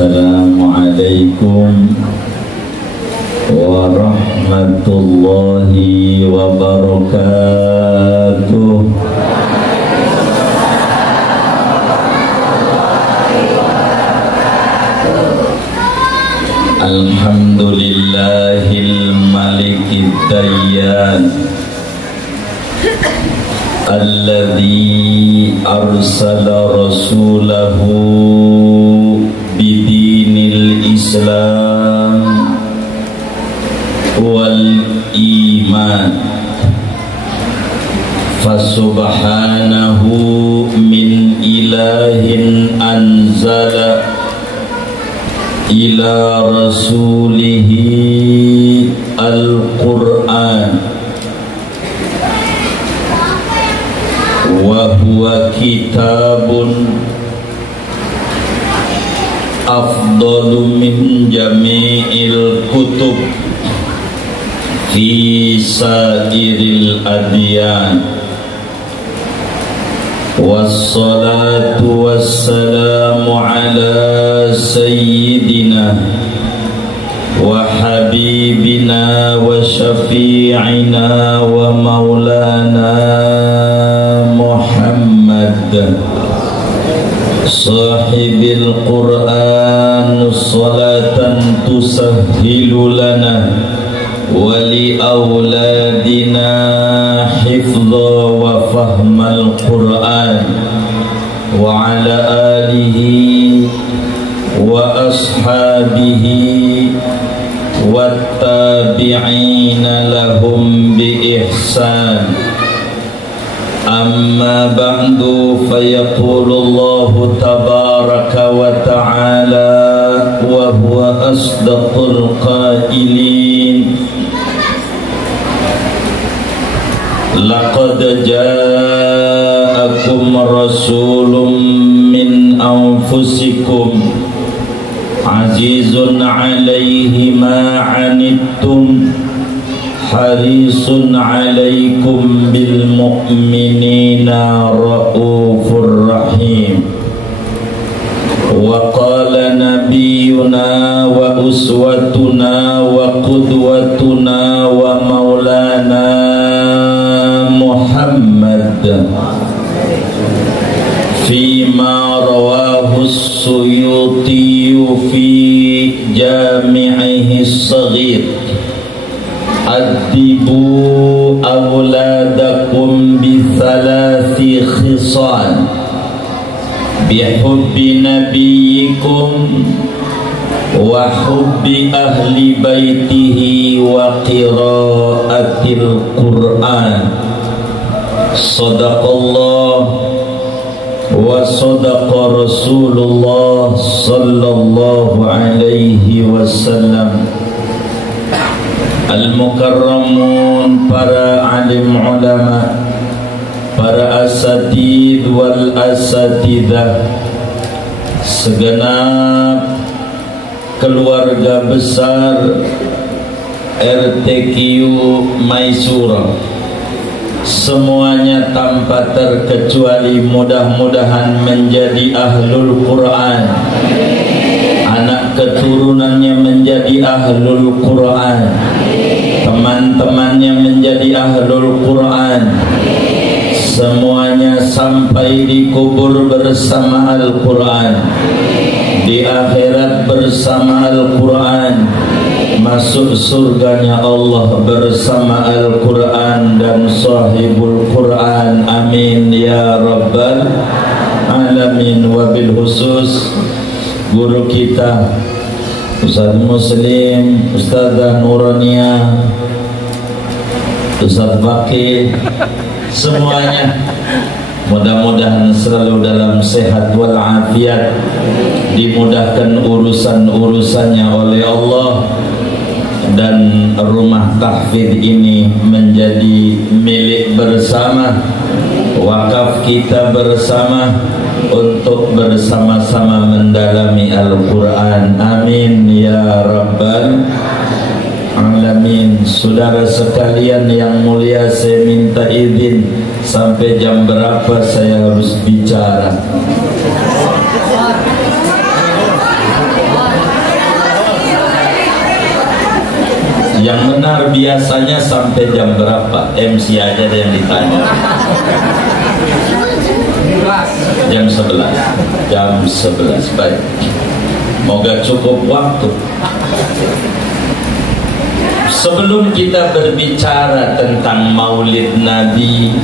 Assalamualaikum warahmatullahi wabarakatuh. Alhamdulillahil malikid dayyan alladzi arsala rasulahu bidinil Islam wal iman fasubhanahu min ilahin anzala ila rasulihi al-Qur'an wa huwa kitabun afdalu min jami'il kutub fi sairil adyan. Wassalatu wassalamu ala sayyidina wa habibina wa syafi'ina wa maulana Muhammad sahibil Qur'an salatan tusahhilu lana wa li auladina hifdha wa fahmal Qur'an wa ala alihi wa ashabihi wa tabi'ina lahum bi ihsan. Amma ba'du, fayaqulu Allahu tabaraka wa ta'ala wa huwa asdaqul qailin. Laqad ja'akum rasulun min anfusikum azizun 'alaihi ma 'anittum harisun 'alaikum bil mu'minina raufur rahim. Wa qala nabiyyuna wa uswatuna wa qudwatuna wa maulana Muhammad fima rawahu as-Suyuti fi jami'ihi as-saghir. Adibu awladakum bi thalathi khisal bihubbi nabiyyikum wa hubbi ahli baitihi wa qiraatil Qur'an. Sadaqallah wa sadaqa Rasulullah sallallahu alaihi wasallam. Al-mukarramun, para alim ulama, para asatid wal asatidah, segenap keluarga besar RTQ Maisura, semuanya tanpa terkecuali mudah-mudahan menjadi ahlul Quran, anak keturunannya menjadi ahlul Quran, teman-temannya menjadi ahlul Quran, semuanya sampai di kubur bersama Al-Quran, di akhirat bersama Al-Quran, masuk surganya Allah bersama Al-Quran dan sahibul Quran. Amin ya rabbal alamin. Wabil khusus guru kita Ustaz Muslim, Ustazah Nurania, Ustaz Baki, semuanya mudah-mudahan selalu dalam sehat walafiat, dimudahkan urusan-urusannya oleh Allah, dan rumah tahfidz ini menjadi milik bersama, wakaf kita bersama untuk bersama-sama mendalami Al-Quran. Amin ya rabbal alamin. Saudara sekalian yang mulia, saya minta izin sampai jam berapa saya harus bicara. Yang benar biasanya sampai jam berapa? MC aja ada yang ditanya. Jam 11. Jam 11. Baik. Moga cukup waktu. Sebelum kita berbicara tentang Maulid Nabi,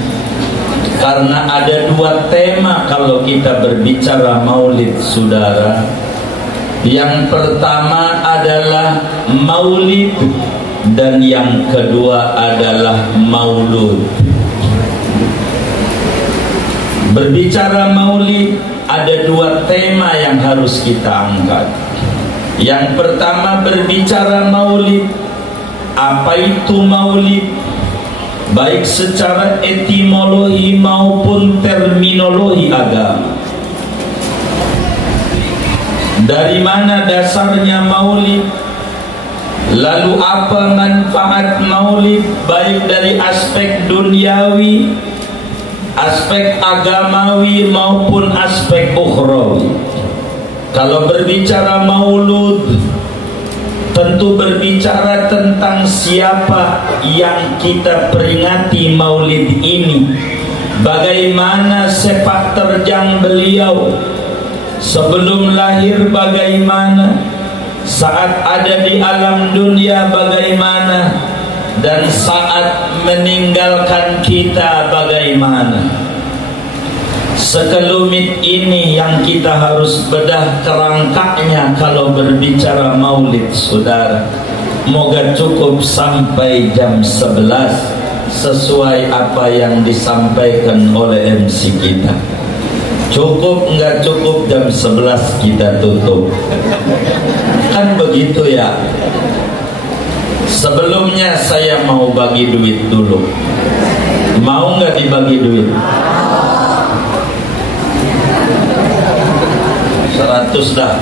karena ada dua tema kalau kita berbicara Maulid, saudara. Yang pertama adalah Maulid dan yang kedua adalah Maulud. Berbicara Maulid, ada dua tema yang harus kita angkat. Yang pertama berbicara Maulid. Apa itu Maulid? Baik secara etimologi maupun terminologi agama. Dari mana dasarnya Maulid? Lalu apa manfaat Maulid? Baik dari aspek duniawi, aspek agamawi maupun aspek ukhrawi. Kalau berbicara Maulud, tentu berbicara tentang siapa yang kita peringati Maulid ini, bagaimana sepak terjang beliau, sebelum lahir bagaimana, saat ada di alam dunia bagaimana, dan saat meninggalkan kita bagaimana. Sekelumit ini yang kita harus bedah kerangkanya kalau berbicara Maulid, saudara. Moga cukup sampai jam 11 sesuai apa yang disampaikan oleh MC kita. Cukup enggak cukup jam 11 kita tutup. Kan begitu ya. Sebelumnya saya mau bagi duit dulu. Mau enggak dibagi duit? 100 dah.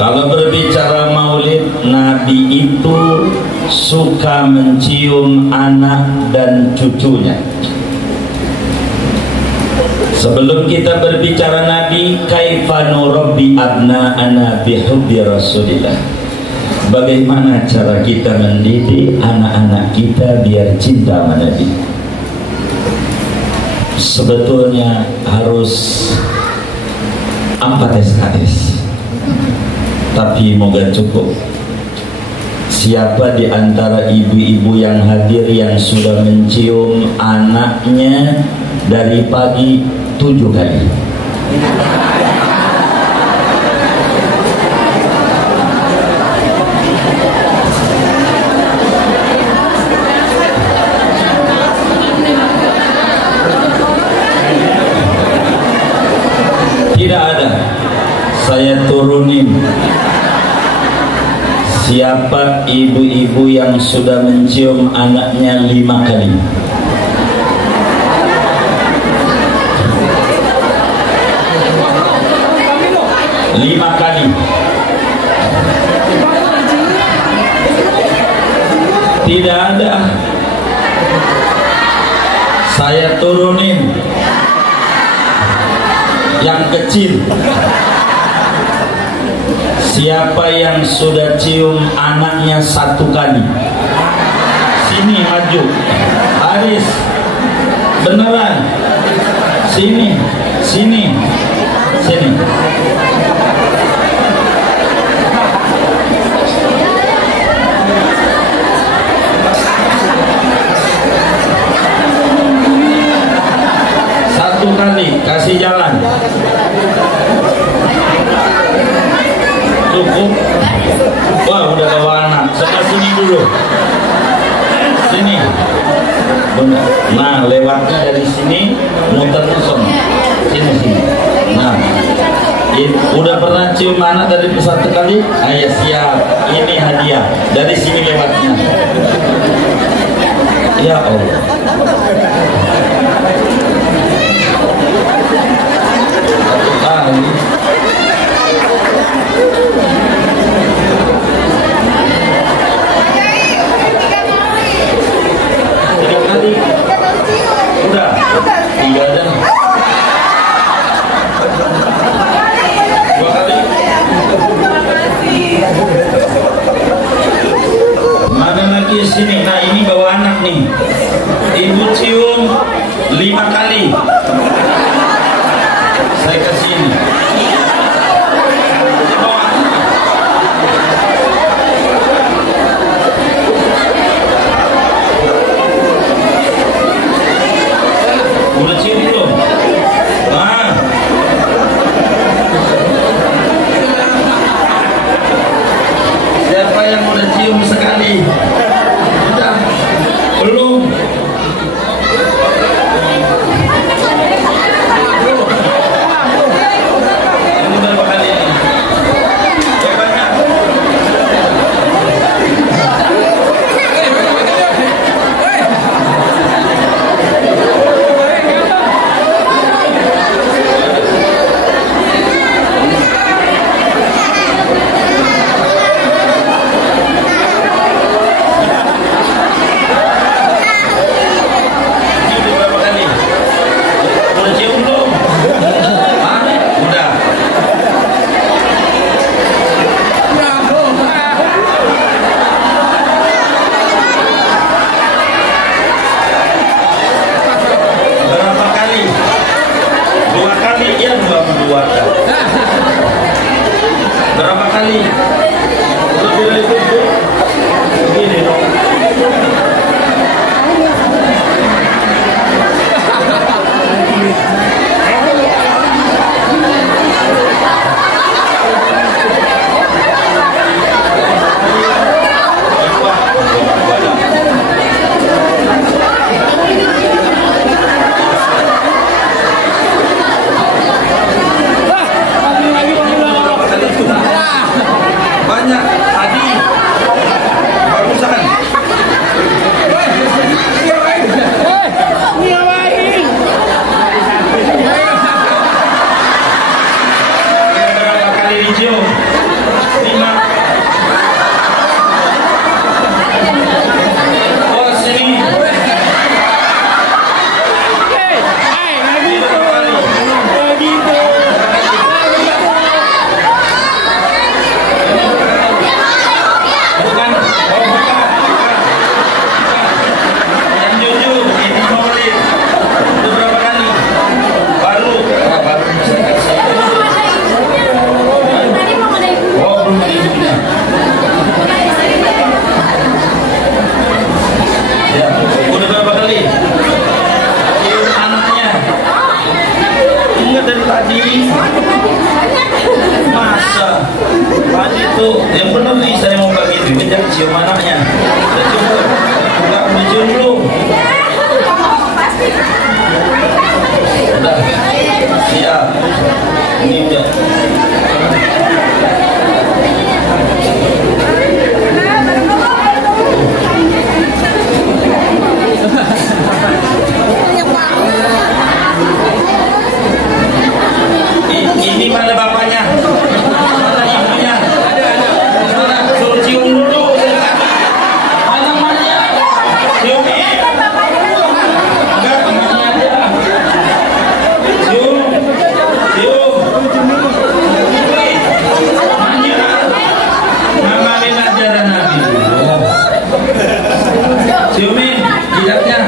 Kalau berbicara Maulid, Nabi itu suka mencium anak dan cucunya. Sebelum kita berbicara Nabi, kaifa nurabbi abna'ana bihubbi Rasulillah. Bagaimana cara kita mendidik anak-anak kita biar cinta sama Nabi? Sebetulnya harus 4 SKS, tapi moga cukup. Siapa di antara ibu-ibu yang hadir yang sudah mencium anaknya dari pagi 7 kali? Tidak ada. Saya turunin. Siapa ibu-ibu yang sudah mencium anaknya 5 kali? Lima kali. Tidak ada. Saya turunin. Yang kecil. Siapa yang sudah cium anaknya 1 kali? Sini maju. Haris. Beneran. Sini. Sini. Sini. Satu kali, kasih jalan. Cukup. Wah, udah bawa anak. Sebelah sini dulu. Sini. Benar. Nah, lewatnya dari sini, muter kosong. Sini, sini. Nah, udah pernah cium anak dari 1 kali? Ayo siap. Ini hadiah. Dari sini lewatnya. Ya Allah. Satu kali. Udah 3 aja. 2 kali. sini. Nah, ini bawa anak nih. Ibu cium 5 kali. Saya kasih ini. Udah cium belum? Nah. Siapa yang udah cium sekali? Udah? Belum? Ini berapa kali ini? Ya banyak. Berapa kali? Lebih dari itu. Begini dong. Banyak tadi barusan. Berapa kali dicium? 5. Oh sini. Dari tadi masa tadi tuh yang benar nih, saya mau bagi duit jangan cium anaknya. Udah cium belum? Enggak, udah cium belum? Udah siap. Ini udah. Ini mana bapaknya? Mana ibunya? Mana? Suruh cium dulu. Mana? Cium ini. Enggak, mana aja. Cium. Mana? Ngamalin ajaran Nabi. Ciumin jidatnya.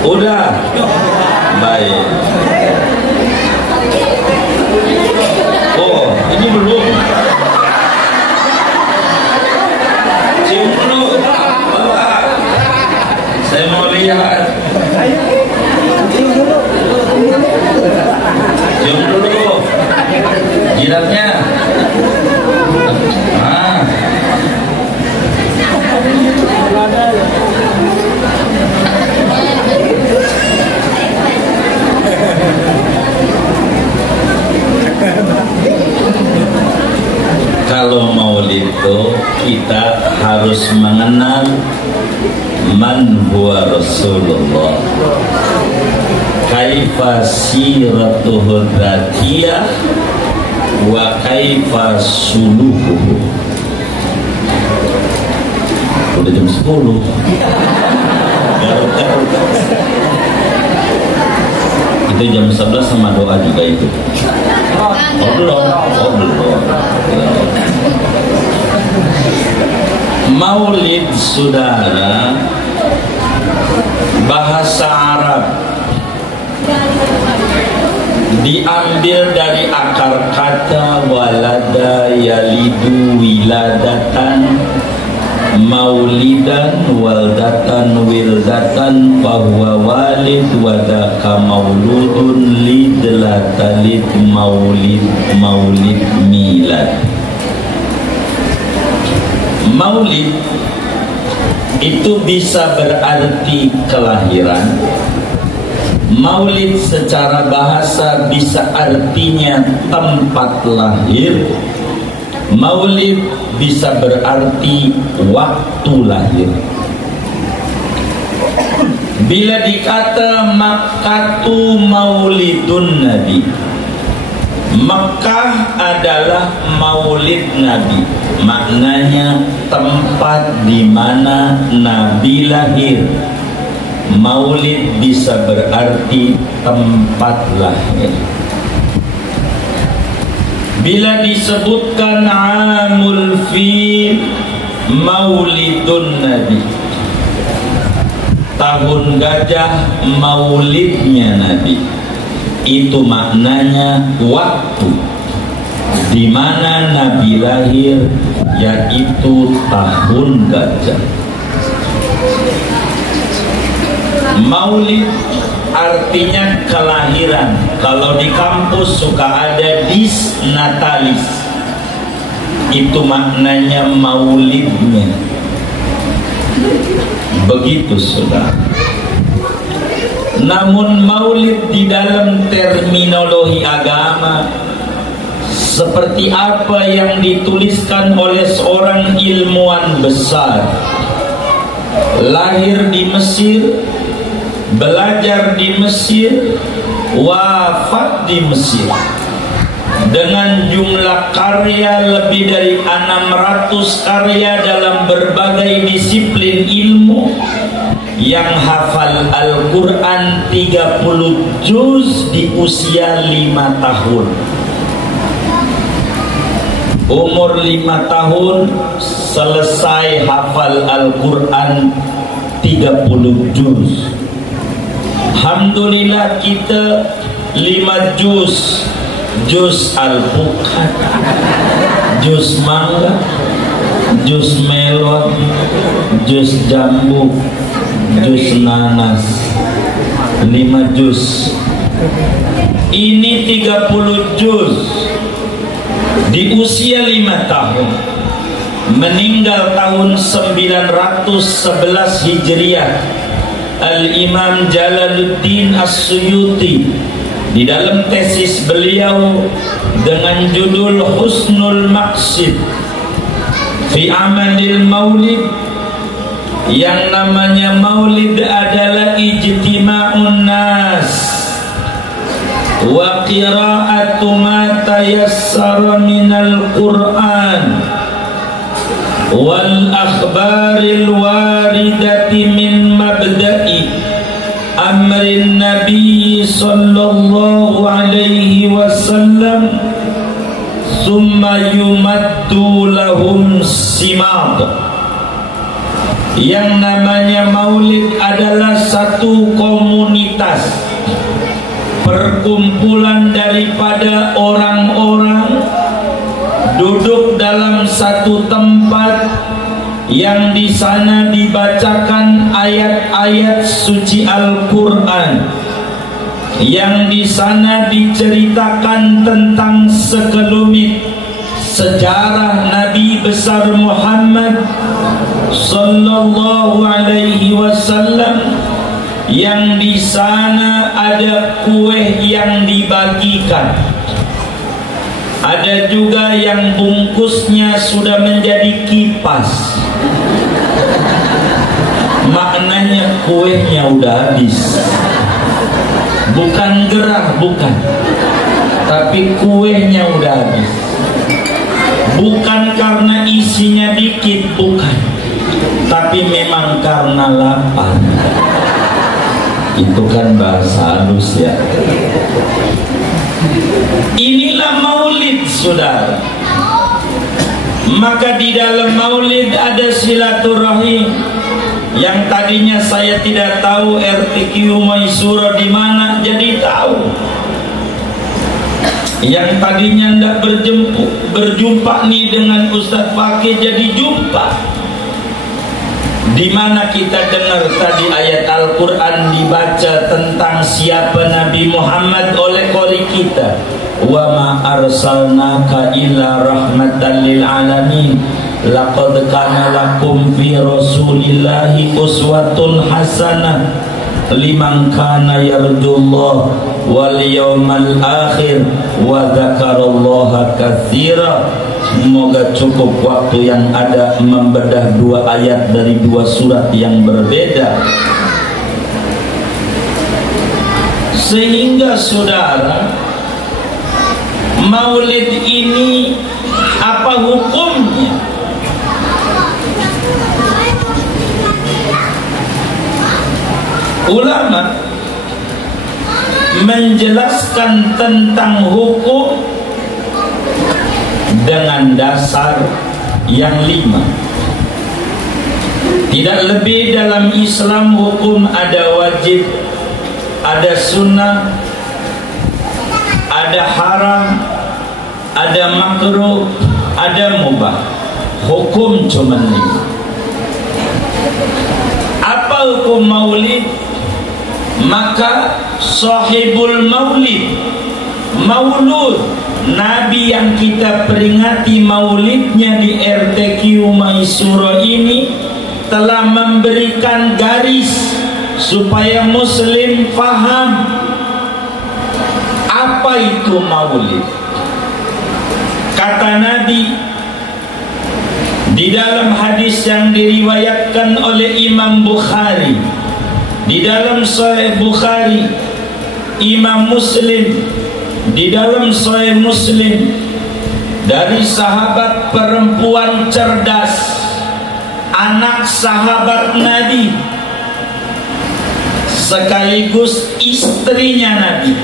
Udah baik. Oh ini belum. Cium dulu. Saya mau lihat. Cium dulu jidatnya. Kalau maulid itu kita harus mengenal man huwa Rasulullah, kaifa siratuhu dzatiyah wa kaifa suluhuhu. Udah jam 10. Itu jam 11 sama doa juga itu. Oh belum. Maulid saudara, bahasa Arab diambil dari akar kata walada yalidu wiladatan, maulidan waldatan wildatan, bahwa walid wadaka mauludun lidlatalid maulid milad. Maulid itu bisa berarti kelahiran. Maulid secara bahasa bisa artinya tempat lahir. Maulid bisa berarti waktu lahir. Bila dikata Makkatu maulidun Nabi, Mekah adalah maulid Nabi, maknanya tempat di mana Nabi lahir. Maulid bisa berarti tempat lahir. Bila disebutkan Amul Fil, maulidun Nabi, tahun gajah, maulidnya Nabi, itu maknanya waktu di mana Nabi lahir, yaitu tahun gajah. Maulid artinya kelahiran. Kalau di kampus suka ada dis natalis, itu maknanya maulidnya. Begitu saudara. Namun maulid di dalam terminologi agama seperti apa yang dituliskan oleh seorang ilmuwan besar, lahir di Mesir, belajar di Mesir, wafat di Mesir, dengan jumlah karya lebih dari 600 karya dalam berbagai disiplin ilmu, yang hafal Al-Quran 30 juz di usia 5 tahun. Umur 5 tahun selesai hafal Al-Quran 30 juz. Alhamdulillah kita 5 juz. Juz Al-Buqat, juz mangga, juz melon, juz jambu, juz nanas. 5 juz. Ini 30 juz di usia 5 tahun. Meninggal tahun 911 Hijriah Al-Imam Jalaluddin As-Suyuti di dalam tesis beliau dengan judul Husnul Maqsid fi Amalil Maulid, yang namanya maulid adalah ijtima'un nas wa qira'atu ma tayassara minal Qur'an wal akhbaril waridati min mabda'i amrin Nabi sallallahu alaihi wasallam summa yumaddu lahum simat. Yang namanya maulid adalah satu komunitas, perkumpulan daripada orang-orang duduk dalam satu tempat, yang di sana dibacakan ayat-ayat suci Al-Quran, yang di sana diceritakan tentang sekelumit sejarah Nabi besar Muhammad sallallahu alaihi wasallam, yang di sana ada kue yang dibagikan. Ada juga yang bungkusnya sudah menjadi kipas, maknanya kuenya udah habis. Bukan gerah, bukan, tapi kuenya udah habis. Bukan karena isinya dikit, bukan, tapi memang karena lapar. Itu kan bahasa halus ya. Inilah maulid, saudara. Maka di dalam maulid ada silaturahim. Yang tadinya saya tidak tahu RTQ Maisuro di mana, jadi tahu. Yang tadinya tidak berjumpa nih dengan Ustadz Fakih, jadi jumpa. Di mana kita dengar tadi ayat Al-Quran dibaca tentang siapa Nabi Muhammad oleh qori kita. Wa ma arsalnaka illa rahmatan lil alamin. Laqad kana lakum fi rasulillahi uswatun hasanah liman kana yarjullah wal yawmal akhir wa dzakarallaha katsira. Semoga cukup waktu yang ada membedah dua ayat dari dua surat yang berbeda, sehingga saudara, maulid ini apa hukumnya? Ulama menjelaskan tentang hukum dengan dasar yang 5. Tidak lebih dalam Islam hukum ada wajib, ada sunnah, ada haram, ada makruh, ada mubah. Hukum cuma 5. Apa hukum maulid? Maka sahibul maulid, maulud, Nabi yang kita peringati maulidnya di RTQ Maisuro ini telah memberikan garis supaya muslim faham apa itu maulid. Kata Nabi di dalam hadis yang diriwayatkan oleh Imam Bukhari, di dalam Sahih Bukhari, Imam Muslim, di dalam Sahih Muslim, dari sahabat perempuan cerdas, anak sahabat Nabi, sekaligus istrinya Nabi,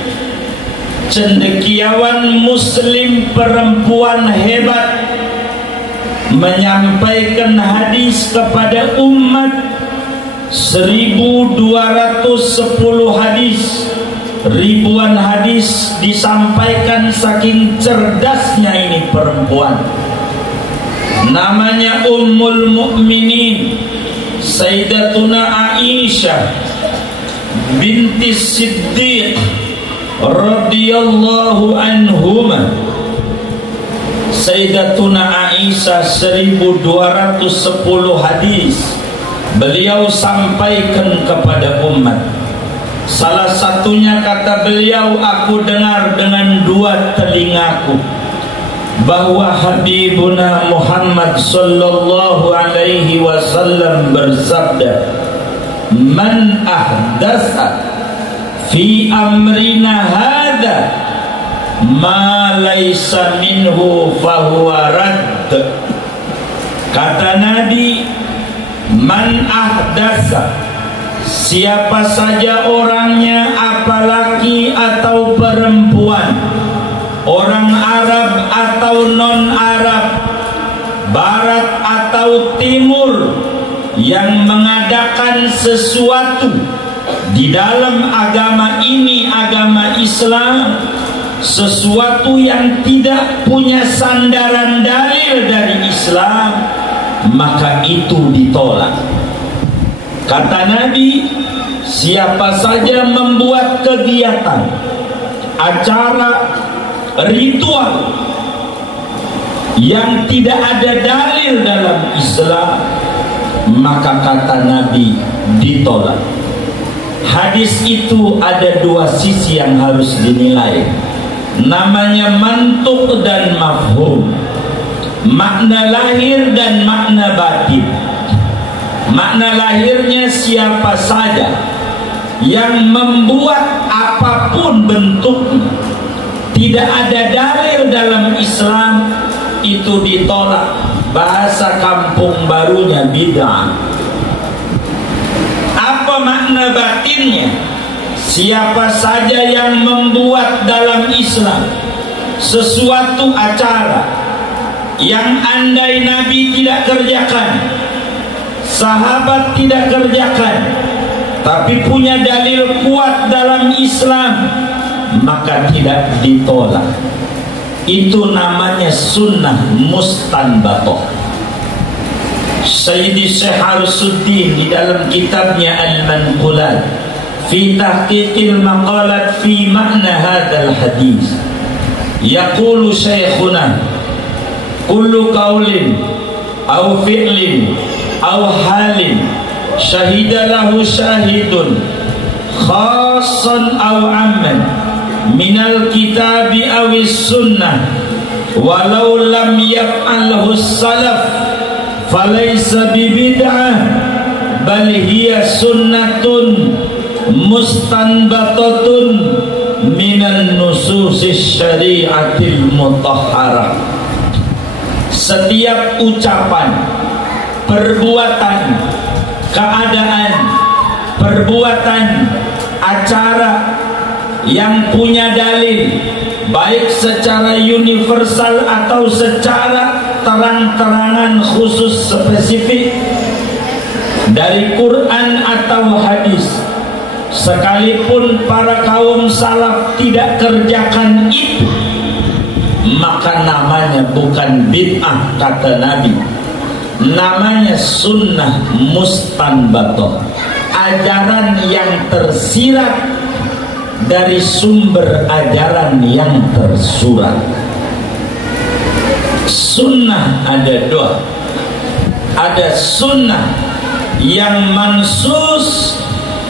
cendekiawan Muslim perempuan hebat, menyampaikan hadis kepada umat 1210 hadis. Ribuan hadis disampaikan, saking cerdasnya ini perempuan. Namanya Ummul Mukminin Sayyidatuna Aisyah binti Siddiq radhiyallahu anhuma. Sayyidatuna Aisyah 1210 hadis beliau sampaikan kepada umat. Salah satunya kata beliau, aku dengar dengan dua telingaku bahwa Habibuna Muhammad sallallahu alaihi wasallam bersabda, man ahdatsa fi amrina hadza ma laysa minhu fahuwa radd. Kata Nabi, man ahdatsa, siapa saja orangnya, apalagi atau perempuan, orang Arab atau non-Arab, barat atau timur, yang mengadakan sesuatu di dalam agama ini, agama Islam, sesuatu yang tidak punya sandaran dalil dari Islam, maka itu ditolak. Kata Nabi, siapa saja membuat kegiatan, acara, ritual yang tidak ada dalil dalam Islam, maka kata Nabi ditolak. Hadis itu ada dua sisi yang harus dinilai, namanya mantuk dan mafhum, makna lahir dan makna batin. Makna lahirnya, siapa saja yang membuat apapun bentuknya tidak ada dalil dalam Islam, itu ditolak. Bahasa kampung barunya bid'ah. Apa makna batinnya? siapa saja yang membuat dalam Islam sesuatu acara yang andai Nabi tidak kerjakan, sahabat tidak kerjakan, tapi punya dalil kuat dalam Islam, maka tidak ditolak. Itu namanya sunnah mustanbatoh. Sayyidi Syekh Harsuddin di dalam kitabnya Al-Manqulat fi tahqiqil maqalat fi makna hadzal hadis, yaqulu syekhuna kullu qaulin aw fi'lin aw halin syahida lahu syahidun khassan aw amman minal kitabi awis sunnah walau lam yaf'alhu salaf falaysa bibid'ah bal hiya sunnatun mustanbatatun minan nususis syari'atil mutahharah. Setiap ucapan, perbuatan, keadaan, perbuatan, acara yang punya dalil, baik secara universal atau secara terang-terangan khusus spesifik dari Quran atau hadis, sekalipun para kaum salaf tidak kerjakan itu, maka namanya bukan bid'ah kata Nabi, namanya sunnah mustanbatoh, ajaran yang tersirat dari sumber ajaran yang tersurat. Sunnah ada dua, ada sunnah yang mansus,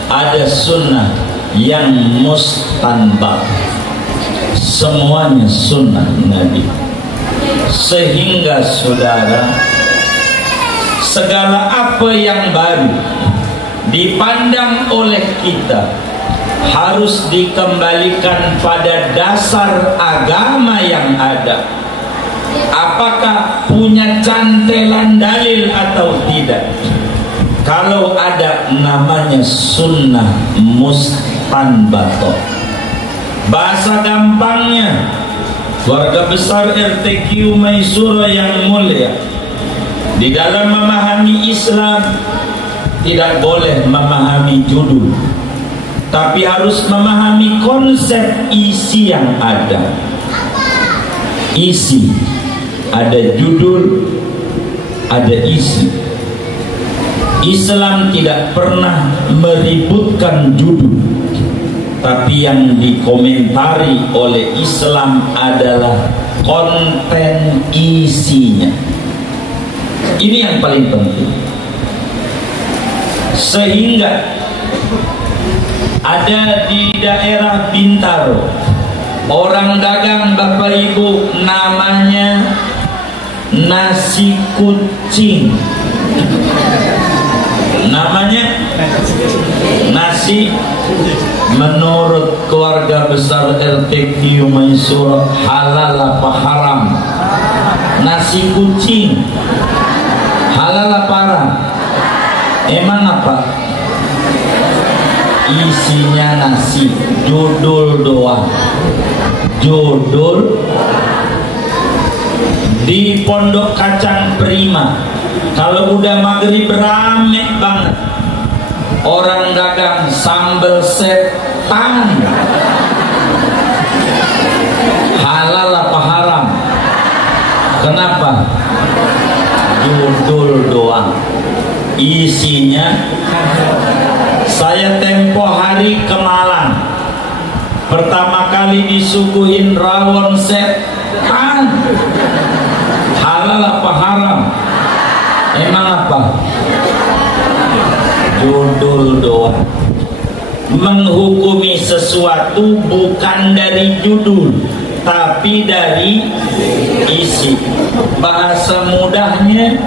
ada sunnah yang mustanbat. Semuanya sunnah Nabi. Sehingga saudara, segala apa yang baru dipandang oleh kita harus dikembalikan pada dasar agama yang ada. Apakah punya cantelan dalil atau tidak? Kalau ada, namanya sunnah mustanbatoh. Bahasa gampangnya, keluarga besar RTQ Maisuro yang mulia, di dalam memahami Islam tidak boleh memahami judul, tapi harus memahami konsep isi yang ada. Isi, ada judul, ada isi. Islam tidak pernah meributkan judul, tapi yang dikomentari oleh Islam adalah konten isinya. Ini yang paling penting. Sehingga ada di daerah Bintaro orang dagang, Bapak Ibu, namanya nasi kucing. Namanya nasi, menurut keluarga besar RTQ Maisuro, halal apa haram? Nasi kucing halal apa haram? Emang apa? Isinya nasi, judul doang. Judul. Di Pondok Kacang Prima, kalau udah maghrib rame banget, orang dagang sambal setan. Halal apa haram? Kenapa? Judul doang, isinya. Saya tempo hari ke Malang, pertama kali disuguhin rawon setan. Halal apa haram? Emang apa? Judul doang. Menghukumi sesuatu bukan dari judul, tapi dari isi. Bahasa mudahnya,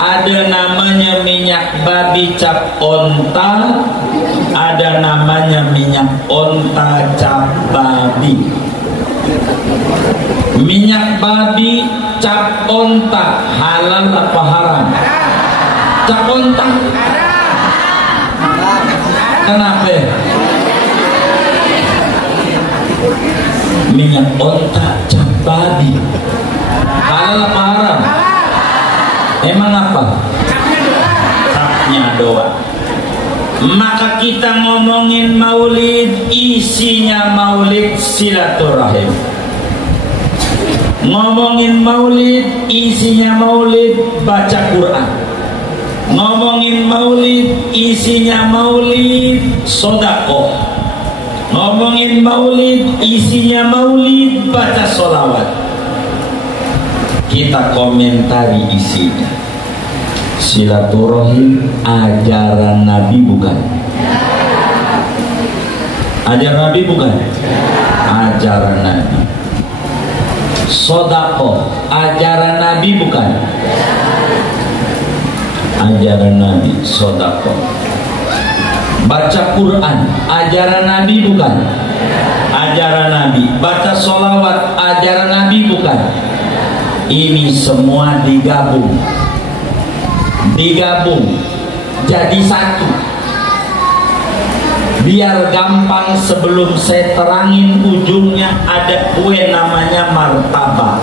ada namanya minyak babi cap onta, ada namanya minyak onta cap babi. Minyak babi cap onta halal apa haram? Cap onta. Kenapa? minyak onta, cap babi. Halal apa haram? Emang apa? Capnya doang. Maka kita ngomongin maulid, isinya maulid silaturahim. Ngomongin maulid, isinya maulid baca Quran. Ngomongin maulid, isinya maulid sodako. Ngomongin maulid, isinya maulid baca sholawat. Kita komentari isinya. Silaturahim ajaran Nabi bukan? Ajaran Nabi bukan? Ajaran Nabi. Sodako ajaran Nabi bukan? Ajaran Nabi. Sodako. Baca Quran ajaran Nabi bukan? Ajaran Nabi. Baca sholawat ajaran Nabi bukan? Ini semua digabung jadi satu. Biar gampang, sebelum saya terangin ujungnya, ada kue namanya martabak.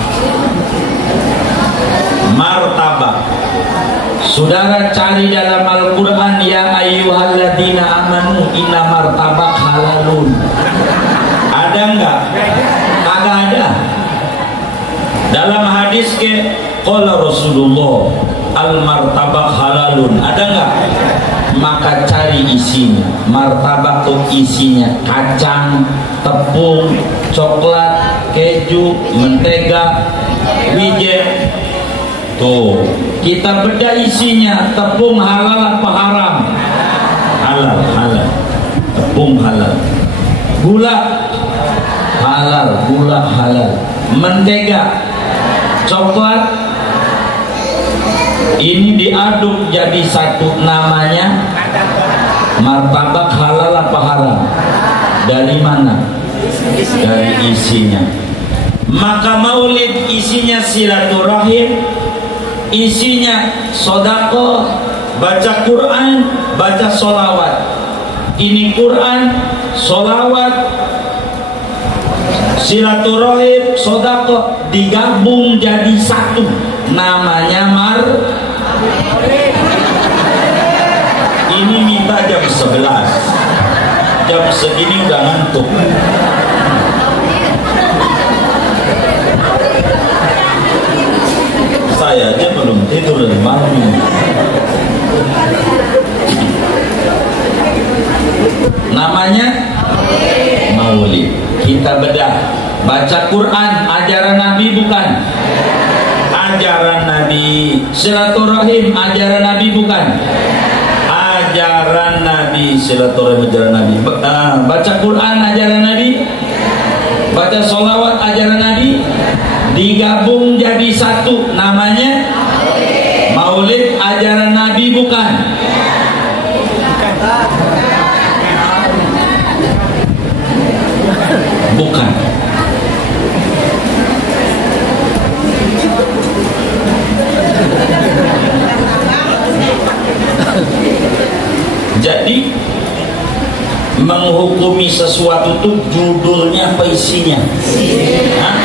Martabak. Saudara cari dalam Al-Quran, ya ayyuhalladzina amanu inna martabak halalun. Ada enggak? Kagak ada. Dalam hadis ke qala Rasulullah al-martabak halalun, ada enggak? Maka cari isinya. Martabak tuh isinya kacang, tepung, coklat, keju, mentega, wijen. Tuh, kita bedah isinya. Tepung halal apa haram? Halal, halal. Tepung halal. Gula halal, gula halal. Mentega, coklat, ini diaduk jadi satu, namanya martabak. Halal apa haram? Dari mana? Dari isinya. Maka maulid isinya silaturahim, isinya sodako, baca Quran, baca sholawat. Ini Quran, sholawat, silaturahim, sodako digabung jadi satu, namanya Ini minta jam 11, jam segini udah ngantuk. Saya aja belum tidur dari malam. Namanya maulid. Kita bedah. Baca Quran ajaran Nabi bukan? Ajaran Nabi. Silaturahim ajaran Nabi bukan? Ajaran Nabi. Silaturahim ajaran Nabi. Baca Quran ajaran Nabi. Baca sholawat ajaran Nabi. Digabung jadi satu, namanya maulid ajaran Nabi bukan? Bukan. Jadi menghukumi sesuatu itu judulnya apa isinya? Hah?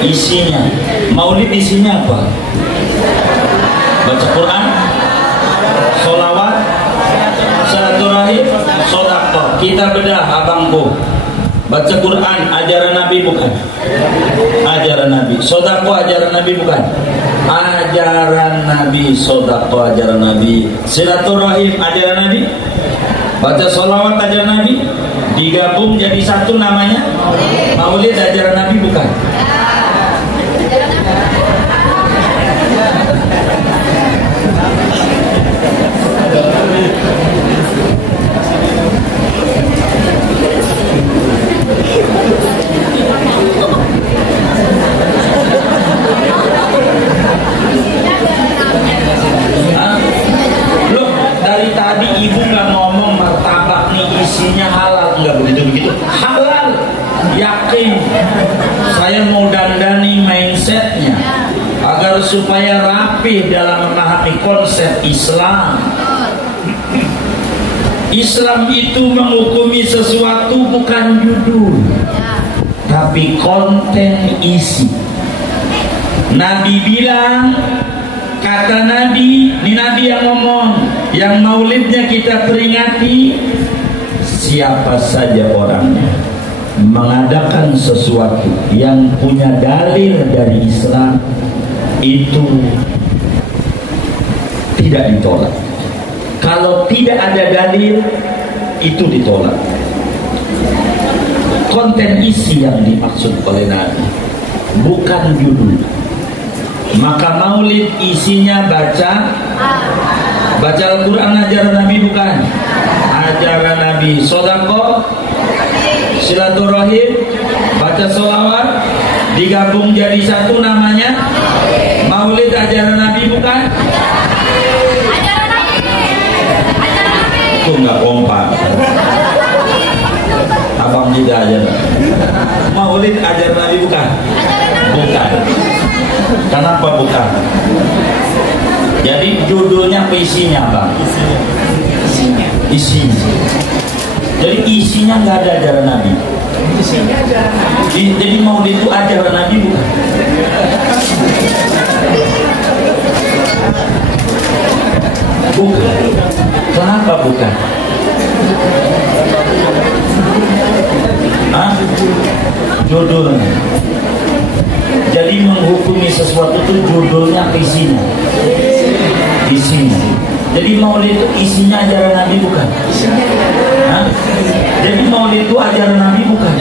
Isinya. Maulid isinya apa? Baca Quran, sholawat, silaturahim, sodaqah. Kita bedah abangku. Baca Quran ajaran Nabi bukan? Ajaran Nabi. Sodaqah ajaran Nabi bukan? Ajaran Nabi. Sodaqah ajaran Nabi. Silaturahim ajaran Nabi. Baca sholawat ajaran Nabi. Digabung jadi satu, namanya maulid ajaran Nabi bukan? Loh, dari tadi ibu nggak ngomong martabak nih isinya halal, nggak begitu-begitu. Halal, yakin. Saya mau dandani mindsetnya agar supaya rapih dalam memahami konsep Islam. Islam itu menghukumi sesuatu bukan judul, tapi tapi konten isi. Nabi bilang, kata Nabi, ini Nabi yang ngomong, yang maulidnya kita peringati, siapa saja orangnya mengadakan sesuatu yang punya dalil dari Islam, itu tidak ditolak. Kalau tidak ada dalil, itu ditolak. Konten isi yang dimaksud oleh Nabi, bukan judul. Maka maulid isinya baca Al-Quran, ajaran Nabi, bukan ajaran Nabi. Sodako, silaturahim, baca sholawat, digabung jadi satu, namanya maulid. Ajaran Nabi, bukan ajaran Nabi. Itu nggak kompak. Abang juga ajaran maulid, ajaran Nabi, bukan. Bukan. Kenapa bukan? Jadi judulnya apa isinya, Bang? Isinya. Jadi isinya nggak ada ajaran Nabi. Isinya ajaran Nabi. Jadi maulid itu ajaran Nabi, bukan? Bukan. Kenapa bukan? Hah? Judulnya. Jadi menghukumi sesuatu itu judulnya, isinya. Isinya. Jadi maulid itu isinya ajaran Nabi, bukan? Hah? Jadi maulid itu ajaran Nabi, bukan?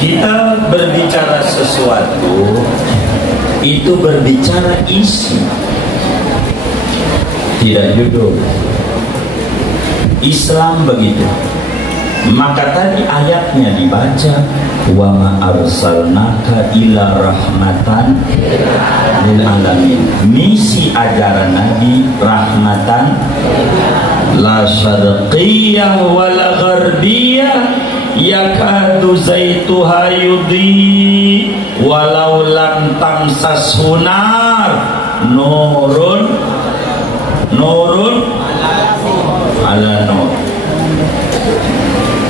Kita berbicara sesuatu itu berbicara isi, tidak judul. Islam begitu. Maka tadi ayatnya dibaca, wa ma arsalnaka ila rahmatan lil alamin. Misi ajaran Nabi rahmatan la syarqiyah wala gharbiyah yakadu zaituha yudhi walau lam tamsashu nar nurun ala nur.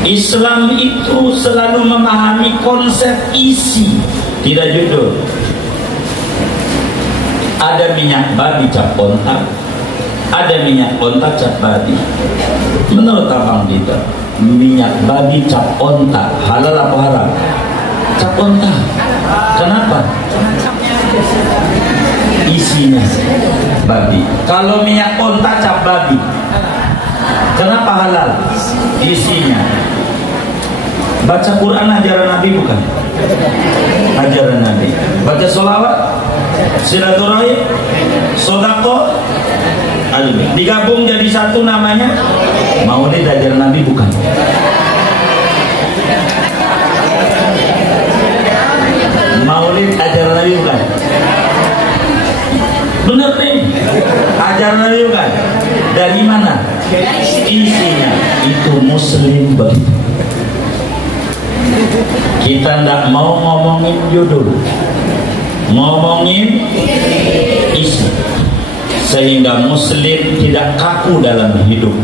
Islam itu selalu memahami konsep isi, tidak judul. Ada minyak babi cap ontak, ada minyak ontak cap babi. Menurut abang kita, minyak babi cap ontak halal apa haram? Cap ontak. Kenapa? Isinya babi. Kalau minyak ontak cap babi, kenapa halal? Isinya. Baca Quran ajaran Nabi, bukan? Ajaran Nabi. Baca sholawat, silaturahim, sodako, digabung jadi satu, namanya maulid. Ajaran Nabi, bukan? Maulid ajaran Nabi, bukan? Bener nih, ajaran Nabi, bukan? Dari mana? Isinya itu Muslim begitu. Kita tidak mau ngomongin judul, ngomongin isi, sehingga Muslim tidak kaku dalam hidup.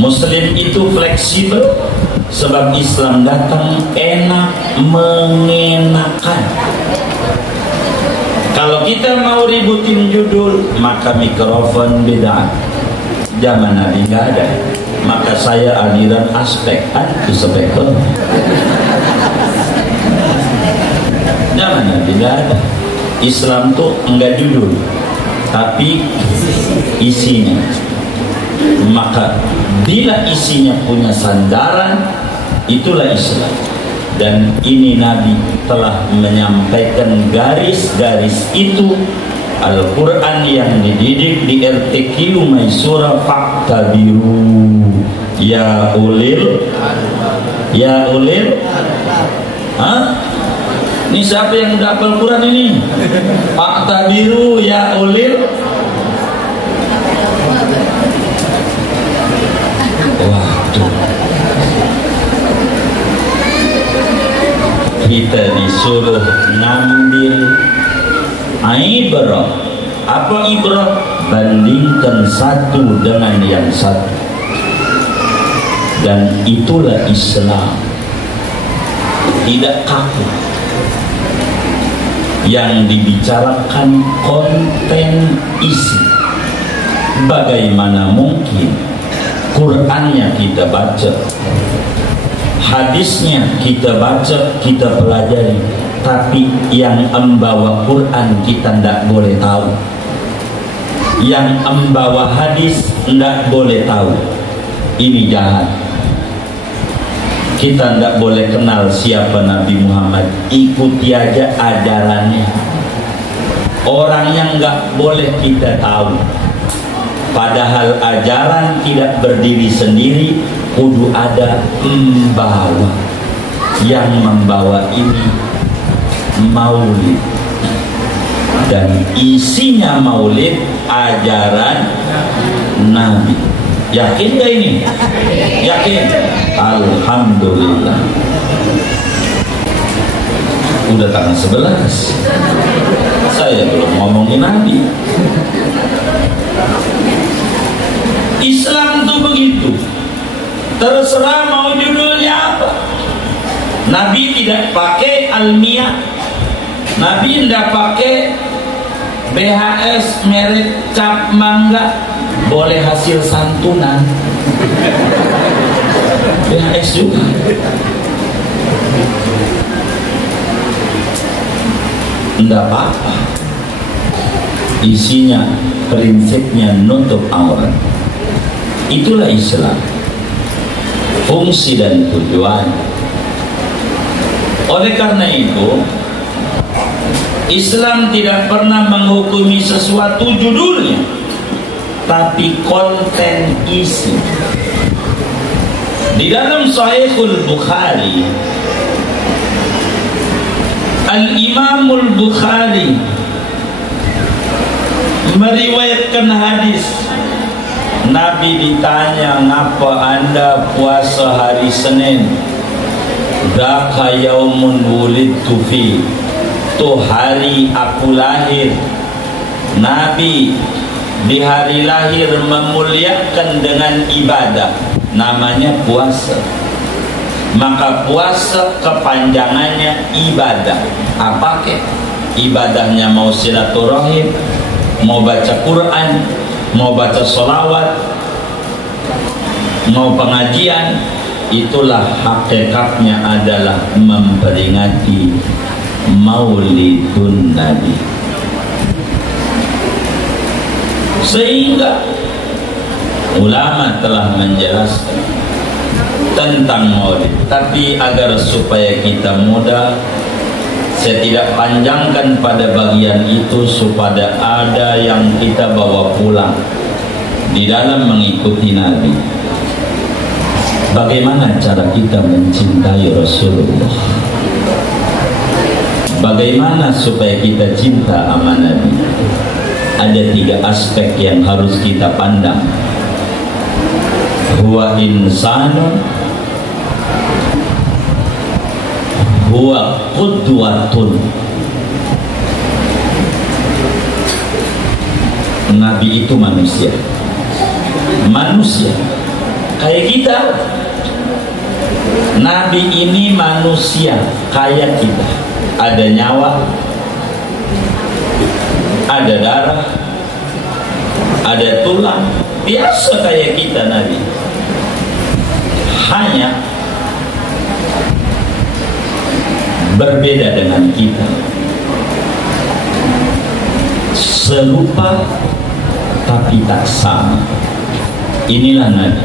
Muslim itu fleksibel, sebab Islam datang enak, mengenakan. Kalau kita mau ributin judul, maka mikrofon beda. Zaman Nabi nggak ada, maka saya aliran aspek, itu spekon. Zaman Nabi nggak ada. Islam tuh enggak judul, tapi isinya. Maka bila isinya punya sandaran, itulah Islam. Dan ini Nabi telah menyampaikan garis-garis itu. Al-Quran yang dididik di RTQ Maisura Faktabiru ya ulil. Hah? Ini siapa yang udah hafal Quran ini? Faktabiru ya ulil. kita disuruh ngambil ibrah. Apa ibrah? Bandingkan satu dengan yang satu. Dan itulah Islam, tidak kaku. Yang dibicarakan konten isi. Bagaimana mungkin Qurannya kita baca, hadisnya kita baca, kita pelajari, tapi yang membawa Quran kita tidak boleh tahu, yang membawa hadis tidak boleh tahu. Ini jahat. Kita tidak boleh kenal siapa Nabi Muhammad, ikuti aja ajarannya. Orang yang nggak boleh kita tahu, padahal ajaran tidak berdiri sendiri, kudu ada membawa. Yang membawa ini maulid, dan isinya maulid ajaran Nabi. Yakin gak ini? Yakin? Alhamdulillah. Udah tangan 11. Saya belum ngomongin Nabi. Islam tuh begitu. Terserah mau judulnya apa. Nabi tidak pakai almiah. Nabi tidak pakai BHS merek cap mangga. Boleh hasil santunan. BHS juga. Tidak apa-apa. Isinya, prinsipnya nutup aurat. Itulah Islam. Fungsi dan tujuan. Oleh karena itu, Islam tidak pernah menghukumi sesuatu judulnya, tapi konten isi. Di dalam Sahihul Bukhari, Al-Imamul Bukhari meriwayatkan hadis. Nabi ditanya, ngapa anda puasa hari Senin? Daka yaumun wulidtu fi, tuh hari aku lahir. Nabi di hari lahir memuliakan dengan ibadah, namanya puasa. Maka puasa kepanjangannya ibadah. Apa ke? Ibadahnya mau silaturahim, mau baca Quran, mau baca sholawat, mau pengajian. Itulah hakikatnya adalah memperingati Maulidun Nabi. Sehingga ulama telah menjelaskan tentang maulid, tapi agar supaya kita mudah, saya tidak panjangkan pada bagian itu supaya ada yang kita bawa pulang di dalam mengikuti Nabi. Bagaimana cara kita mencintai Rasulullah? Bagaimana supaya kita cinta sama Nabi? Ada 3 aspek yang harus kita pandang. Huwa insanun, huwa qudwatun. Nabi itu manusia. Manusia kayak kita. Nabi ini manusia kayak kita. Ada nyawa, ada darah, ada tulang, biasa kayak kita. Nabi hanya berbeda dengan kita, serupa tapi tak sama. Inilah Nabi.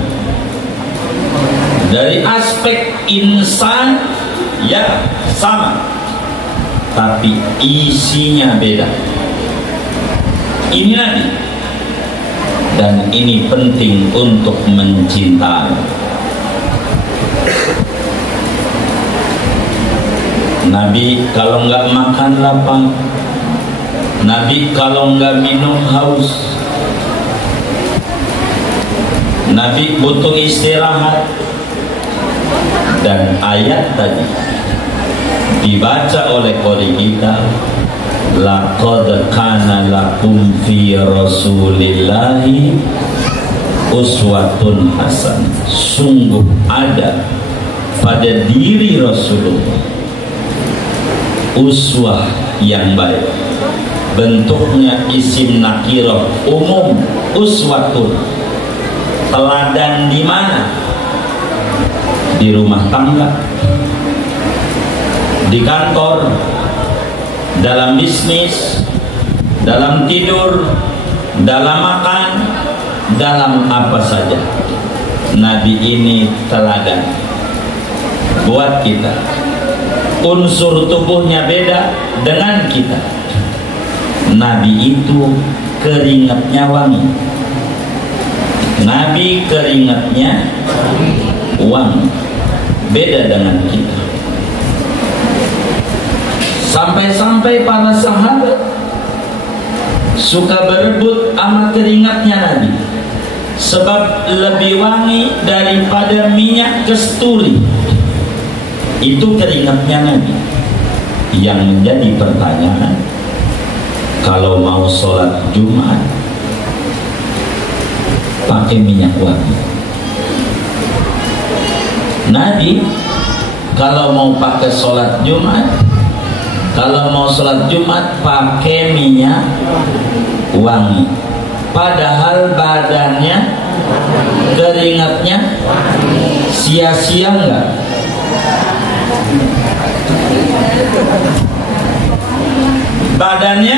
Dari aspek insan ya sama, tapi isinya beda. Ini Nabi. Dan ini penting untuk mencintai. Nabi kalau nggak makan lapar, Nabi kalau nggak minum haus, Nabi butuh istirahat. Dan ayat tadi dibaca oleh qori kita, laqad kana lakum fi rasulillahi uswatun hasan. Sungguh ada pada diri Rasulullah uswah yang baik. Bentuknya isim nakirah umum. Uswatun, teladan di mana? Di rumah tangga, di kantor, dalam bisnis, dalam tidur, dalam makan, dalam apa saja. Nabi ini teladan buat kita. Unsur tubuhnya beda dengan kita. Nabi itu keringatnya wangi. Nabi keringatnya wangi, beda dengan kita. Sampai-sampai para sahabat suka berebut sama keringatnya Nabi, sebab lebih wangi daripada minyak kasturi. Itu keringatnya Nabi. Yang menjadi pertanyaan, kalau mau sholat Jumat pakai minyak wangi. Nabi kalau mau pakai sholat Jumat, kalau mau sholat Jumat pakai minyak wangi. Padahal badannya, keringatnya sia-sia enggak? Badannya,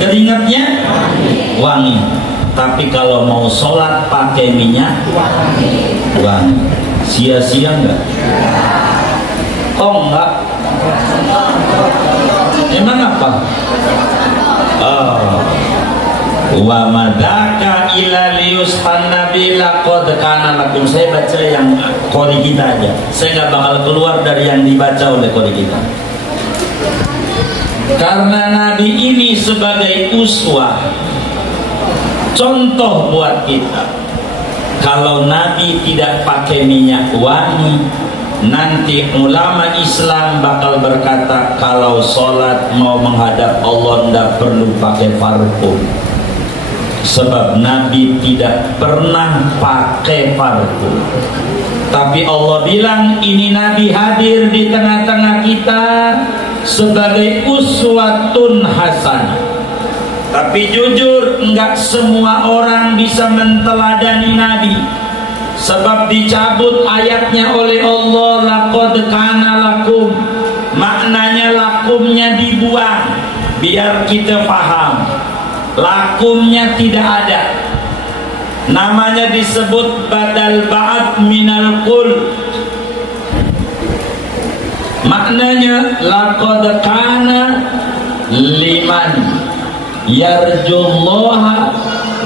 keringatnya wangi. Tapi kalau mau sholat pakai minyak wangi, sia-sia enggak? Oh enggak. Emang apa? Wa madaka ila liustan nabi laqad kana lakum. Saya baca yang qori kita aja. Saya nggak bakal keluar dari yang dibaca oleh qori kita. Karena Nabi ini sebagai uswah, contoh buat kita. Kalau Nabi tidak pakai minyak wangi, nanti ulama Islam bakal berkata kalau sholat mau menghadap Allah tidak perlu pakai parfum. Sebab Nabi tidak pernah pakai parfum. Tapi Allah bilang ini Nabi hadir di tengah-tengah kita sebagai uswatun hasanah. Tapi jujur enggak semua orang bisa menteladani Nabi. Sebab dicabut ayatnya oleh Allah, laqad kana lakum. Maknanya lakumnya dibuang, biar kita paham. Lakumnya tidak ada. Namanya disebut badal ba'd minal qul. Maknanya laqad kana liman yarjullaha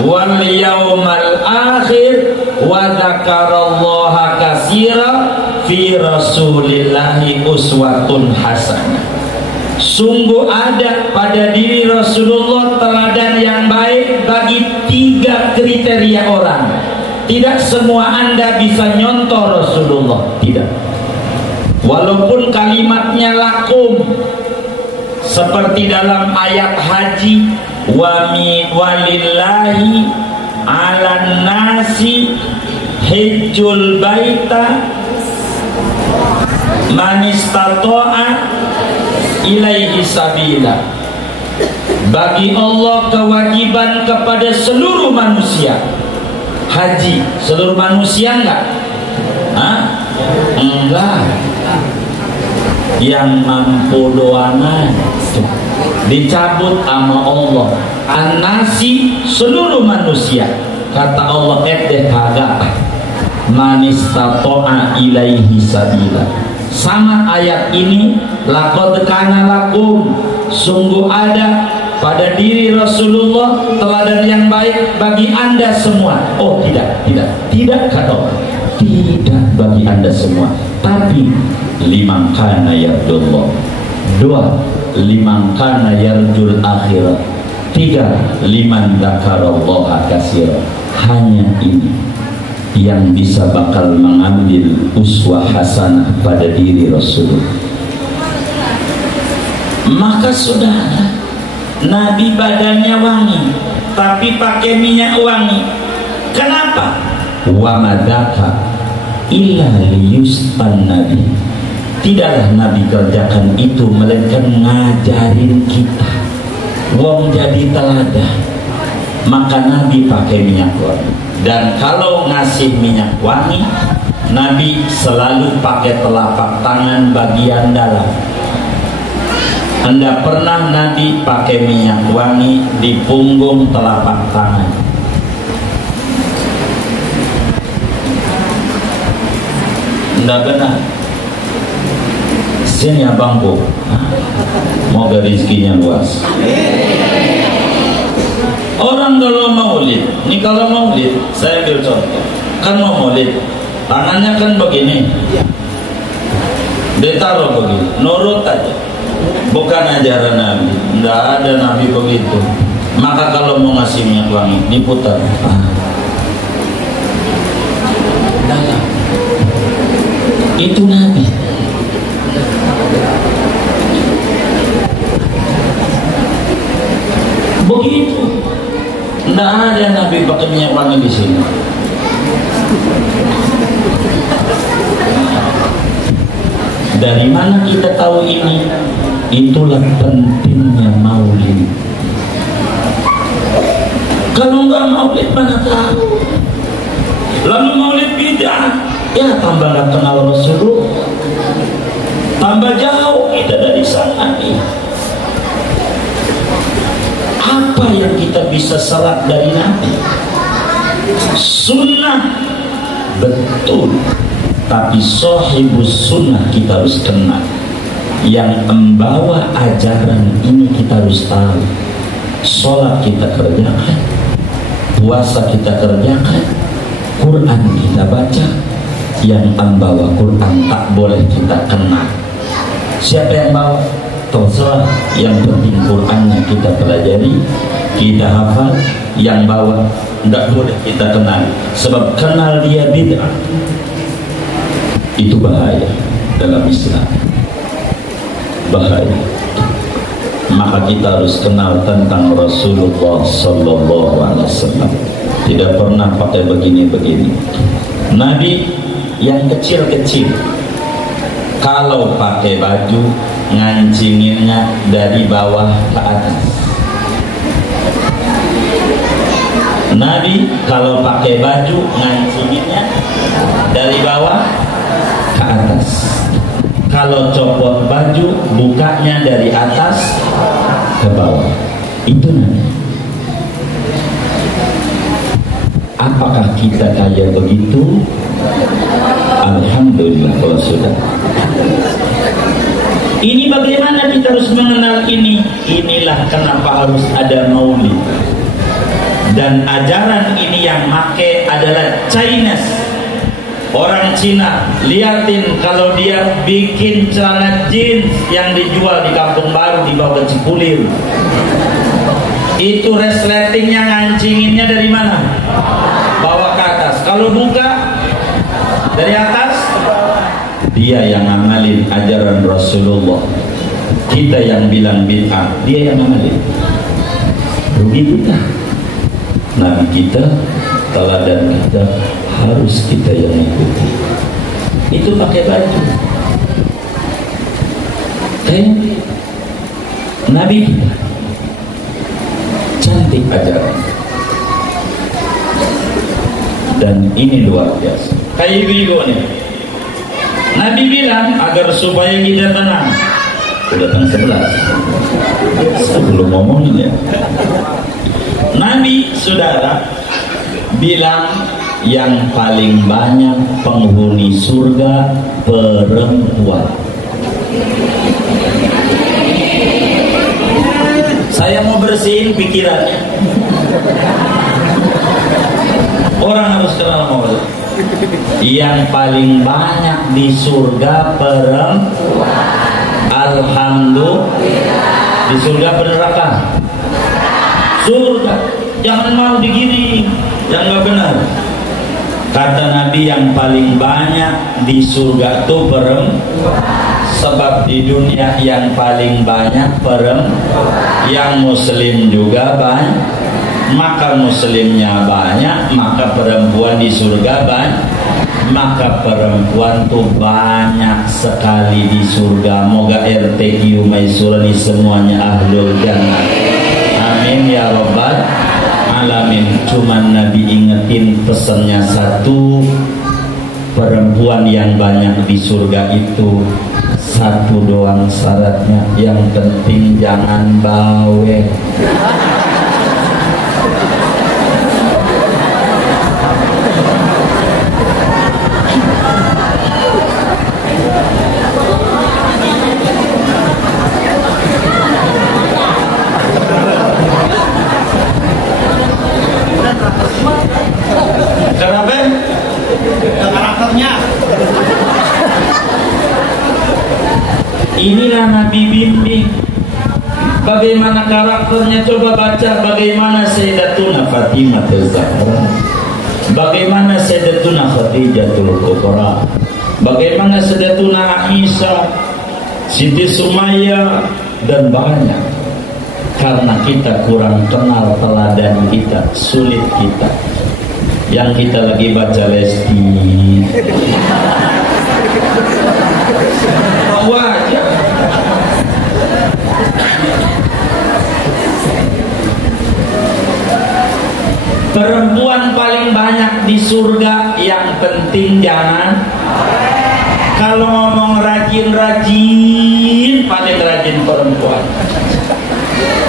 wal yawmal akhir wa dzakarallaha katsira fi rasulillahi uswatun hasanah. Sungguh ada pada diri Rasulullah teladan yang baik bagi 3 kriteria orang. Tidak semua Anda bisa nyontoh Rasulullah, tidak. Walaupun kalimatnya lakum, seperti dalam ayat haji, walillahi ala nasi hijjul baita man istata'a ilaihi sabila. Bagi Allah kewajiban kepada seluruh manusia haji. Seluruh manusia enggak? Hah? Enggak. Yang mampu doangan dicabut sama Allah. An-nasi seluruh manusia. Kata Allah kagak. Man istata'a ilaihi sabila. Sama ayat ini, laqad kana lakum, sungguh ada pada diri Rasulullah teladan yang baik bagi Anda semua. Oh tidak kata Allah, tidak bagi Anda semua, tapi liman kana yardullah. 2, liman kana yarjul akhirat. 3, liman dzakarallaha katsira. Hanya ini yang bisa bakal mengambil uswah hasanah pada diri Rasulullah. Maka saudara, Nabi badannya wangi tapi pakai minyak wangi. Kenapa? Wa madaka illa liyustan nabi. Tidaklah Nabi kerjakan itu melainkan ngajarin kita. Wong jadi teladan. Maka Nabi pakai minyak wangi. Dan kalau ngasih minyak wangi, Nabi selalu pakai telapak tangan bagian dalam. Anda pernah Nabi pakai minyak wangi di punggung telapak tangan? Tidak benar. Sini abangku, moga rezekinya luas. Orang kalau maulid, ini kalau maulid, saya ambil contoh. Kan mau maulid, tangannya kan begini, ditaruh begini, nurut aja. Bukan ajaran Nabi, tidak ada Nabi begitu. Maka kalau mau ngasih minyak wangi, diputar. Itu Nabi. Begitu. Tidak ada Nabi pakai minyak wangi di sini. Dari mana kita tahu ini? Itulah pentingnya maulid. Kalau nggak maulid mana tahu. Lalu maulid bid'ah, ya tambah nggak kenal Rasulullah, tambah jauh kita dari sang Nabi. Apa yang kita bisa serap dari Nabi? Sunnah betul, tapi sahibus sunnah kita harus kenal. Yang membawa ajaran ini kita harus tahu. Sholat kita kerjakan, puasa kita kerjakan, Quran kita baca. Yang membawa Quran tak boleh kita kenal. Siapa yang bawa? Terserah. Yang penting Qurannya kita pelajari, kita hafal. Yang bawa tidak boleh kita kenal, sebab kenal dia bid'ah. Itu bahaya dalam Islam, bahaya. Maka kita harus kenal tentang Rasulullah Sallallahu Alaihi Wasallam. Tidak pernah pakai begini-begini. Nabi yang kecil-kecil, kalau pakai baju ngancinginnya dari bawah ke atas. Nabi kalau pakai baju ngancinginnya dari bawah ke atas. Kalau copot baju bukanya dari atas ke bawah. Itu Nabi. Apakah kita kayak begitu? Alhamdulillah kalau sudah. Ini bagaimana kita harus mengenal ini. Inilah kenapa harus ada maulid. Dan ajaran ini yang make adalah Chinese. Orang Cina, liatin kalau dia bikin celana jeans yang dijual di Kampung Baru di bawah Cipulir. Itu resletingnya ngancinginnya dari mana? Bawah ke atas. Kalau buka dari atas, dia yang ngamalin ajaran Rasulullah. Kita yang bilang bid'ah, dia yang ngamalin. Rugi kita. Nabi kita, teladan kita, harus kita yang ikuti. Itu pakai baju kayak Nabi kita, cantik ajaran. Dan ini luar biasa. Kayak ibu-ibu nih, Nabi bilang agar supaya kita tenang. Udah tanggal 11 sebelum ngomongin ya. Nabi saudara bilang yang paling banyak penghuni surga perempuan. Saya mau bersihin pikirannya. Orang harus kenal maulid. Yang paling banyak di surga perempuan. Alhamdulillah. Di surga neraka? Surga. Jangan mau digini, yang nggak benar. Kata Nabi yang paling banyak di surga itu perempuan. Sebab di dunia yang paling banyak perempuan, yang muslim juga banyak, maka muslimnya banyak, maka perempuan di surga banyak, maka perempuan tuh banyak sekali di surga. Moga RTQ Maisurani semuanya ahlul jannah, amin ya rabbal alamin. Cuman Nabi ingetin pesannya satu, perempuan yang banyak di surga itu satu doang syaratnya, yang penting jangan bawel. Kenapa? Karakternya. Inilah Nabi bimbing. Bagaimana karakternya? Coba baca bagaimana Sayyidatuna Fatimah Zahra, bagaimana Sayyidatuna Khadijatul Kubra, bagaimana Sayyidatuna Aisyah, Siti Sumayyah, dan banyak. Karena kita kurang kenal teladan kita, sulit kita. Yang kita lagi baca Lesti, wajah. Perempuan paling banyak di surga, yang penting jangan. Kalau ngomong rajin-rajin, paling rajin perempuan.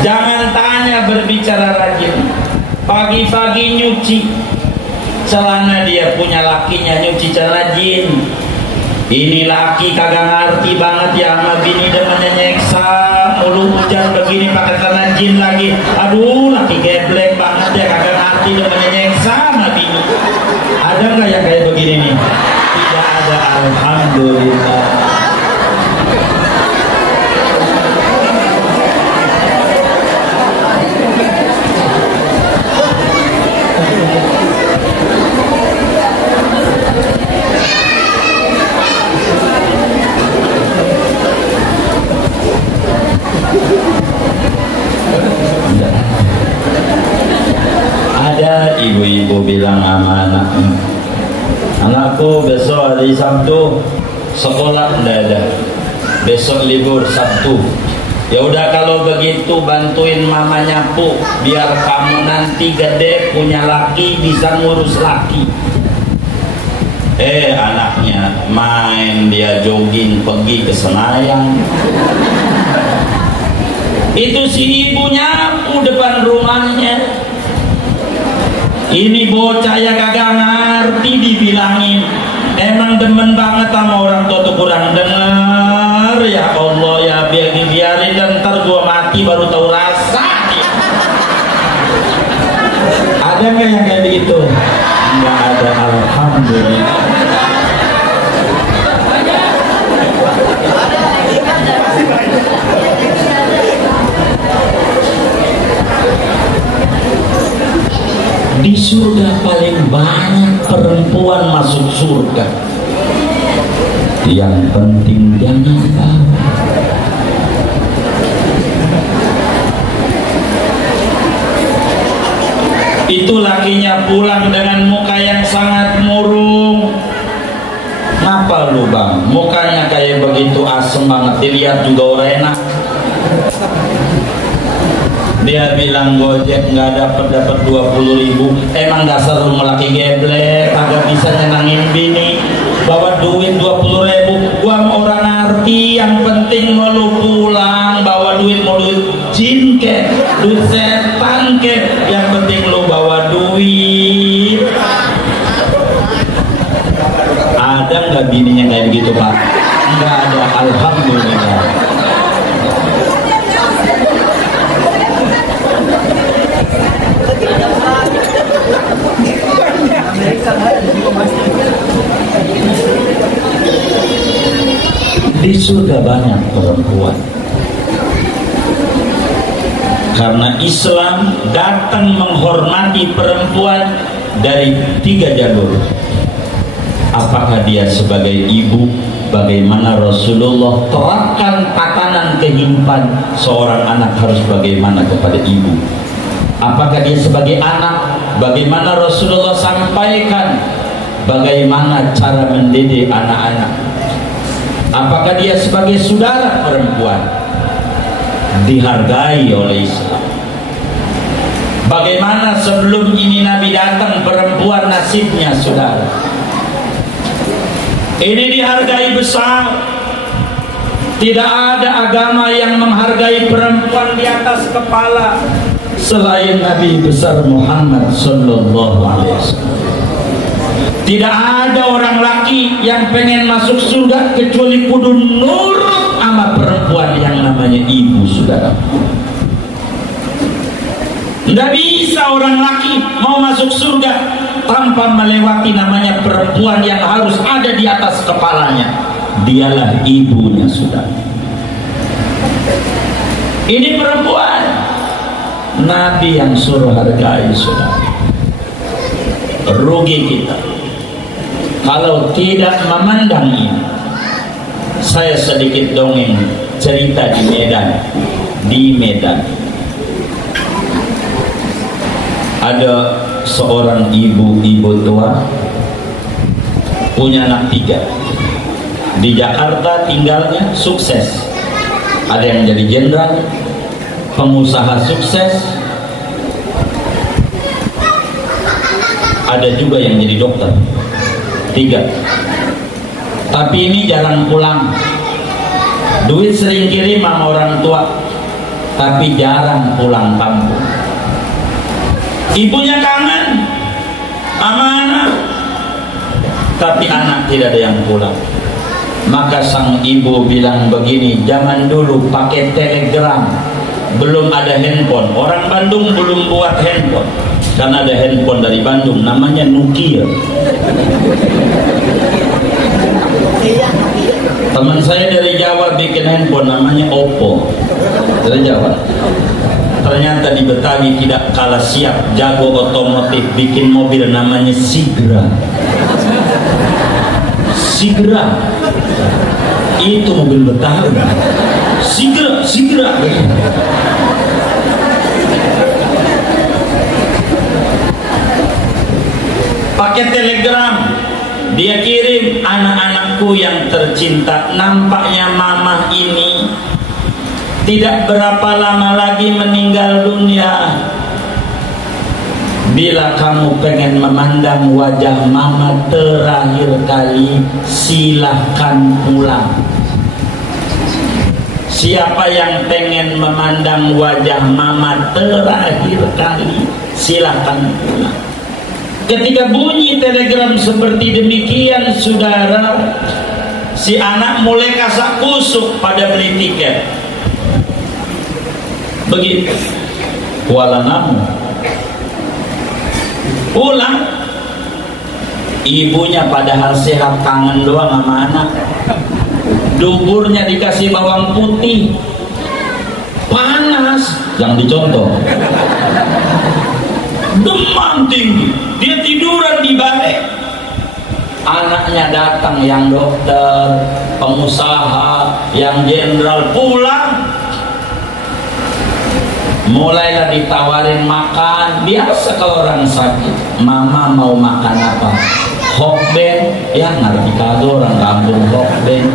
Jangan tanya berbicara rajin. Pagi-pagi nyuci celana, dia punya lakinya nyuci celana jin. Ini laki kagak ngerti banget ya sama bini, demennya nyeksa mulu, hujan begini pakai celana jin lagi. Aduh, laki geblek banget ya, kagak ngerti demennya nyeksa sama bini. Ada nggak yang kayak begini nih? Tidak ada, alhamdulillah. Ada ibu-ibu bilang sama anaknya, anakku besok hari Sabtu sekolah enggak ada, besok libur Sabtu. Ya udah kalau begitu bantuin mama nyapu, biar kamu nanti gede punya laki bisa ngurus laki. Anaknya main, dia jogging pergi ke Senayan. Itu si ibu nyapu depan rumahnya. Ini bocah ya kagak ngerti dibilangin. Emang demen banget sama orang tua tuh kurang denger. Ya Allah ya, biarin dan ntar gua mati baru tahu rasa. Ada nggak yang kayak begitu? Nggak ada, alhamdulillah. Di surga paling banyak perempuan masuk surga. Yang penting jangan tahu. Itu lakinya pulang dengan muka yang sangat murung. Ngapa lu bang? Mukanya kayak begitu asem banget, dilihat juga orang enak. Dia bilang gojek nggak dapat 20.000. Emang dasar lu laki geblek, kagak bisa nyenangin bini. Bawa duit 20.000, gua orang ngerti. Yang penting mau lu pulang, bawa duit, mau duit jin ke, duit setan ke, yang penting lu bawa duit. Ada nggak bininya kayak gitu pak? Nggak ada, alhamdulillah. Di surga banyak perempuan. Karena Islam datang menghormati perempuan dari 3 jalur. Apakah dia sebagai ibu, bagaimana Rasulullah terapkan tatanan kehidupan seorang anak harus bagaimana kepada ibu. Apakah dia sebagai anak, bagaimana Rasulullah sampaikan bagaimana cara mendidik anak-anak. Apakah dia sebagai saudara perempuan, dihargai oleh Islam. Bagaimana sebelum ini Nabi datang perempuan nasibnya, saudara. Ini dihargai besar. Tidak ada agama yang menghargai perempuan di atas kepala selain Nabi besar Muhammad sallallahu alaihi wasallam. Tidak ada orang laki yang pengen masuk surga kecuali kudu nurut sama perempuan yang namanya ibu, saudara. Tidak bisa orang laki mau masuk surga tanpa melewati namanya perempuan yang harus ada di atas kepalanya. Dialah ibunya, saudara. Ini perempuan Nabi yang suruh hargai, saudara. Rugi kita kalau tidak memandang ini. Saya sedikit dongeng cerita di Medan. Ada seorang ibu tua punya anak 3. Di Jakarta tinggalnya sukses. Ada yang jadi jenderal, pengusaha sukses, ada juga yang jadi dokter. 3. Tapi ini jarang pulang. Duit sering kirim sama orang tua, tapi jarang pulang kampung. Ibunya kangen sama anak, tapi anak tidak ada yang pulang. Maka sang ibu bilang begini, zaman dulu pakai telegram, belum ada handphone. Orang Bandung belum buat handphone. Karena ada handphone dari Bandung, namanya Nokia. Teman saya dari Jawa bikin handphone, namanya Oppo. Dari Jawa. Ternyata di Betawi tidak kalah siap, jago otomotif, bikin mobil namanya Sigra. Itu mobil Betawi. Sigra. Pakai telegram, dia kirim, anak-anakku yang tercinta, nampaknya mama ini tidak berapa lama lagi meninggal dunia. Bila kamu pengen memandang wajah mama terakhir kali, silahkan pulang. Siapa yang pengen memandang wajah mama terakhir kali, silahkan pulang. Ketika bunyi telegram seperti demikian, saudara, si anak mulai kasak kusuk pada beli tiket. Begitu. Kuala Namu pulang, ibunya padahal sehat, kangen doang sama anak. Duburnya dikasih bawang putih, panas, jangan dicontoh. Demam tinggi, dia tiduran di balai. Anaknya datang, yang dokter, pengusaha, yang jenderal, pulang. Mulailah ditawarin makan. Biasa kalau orang sakit, mama mau makan apa? Hokben, ya ngerti kagak orang kampung hokben.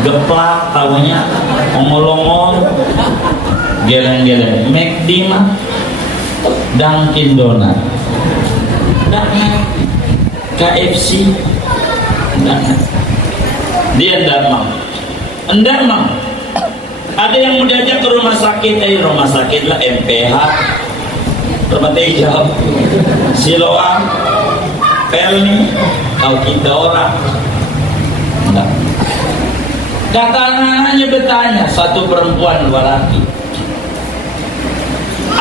Geplak tahunya, ongol-ongol, geleng-geleng. McD mah, Dunkin Donat, KFC, dia enggak mau. Ada yang mau diajak ke rumah sakit, rumah sakit lah MPH, Rumah Hijau, Siloam, Pelni, kau kita orang. Enggak. Kata anak-anaknya bertanya, satu perempuan, 2 laki.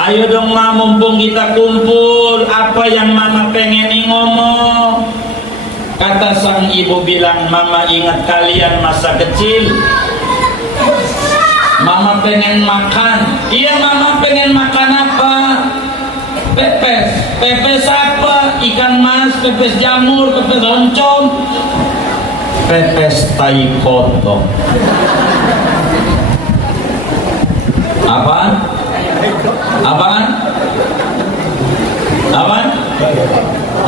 Ayo dong ma, mumpung kita kumpul, apa yang mama pengen ngomong? Kata sang ibu bilang, mama ingat kalian masa kecil. Mama pengen makan. Iya, mama pengen makan apa? Pepes. Pepes apa? Ikan mas, pepes jamur, pepes oncom. pepes tai koto. Apaan? Apaan? Apaan?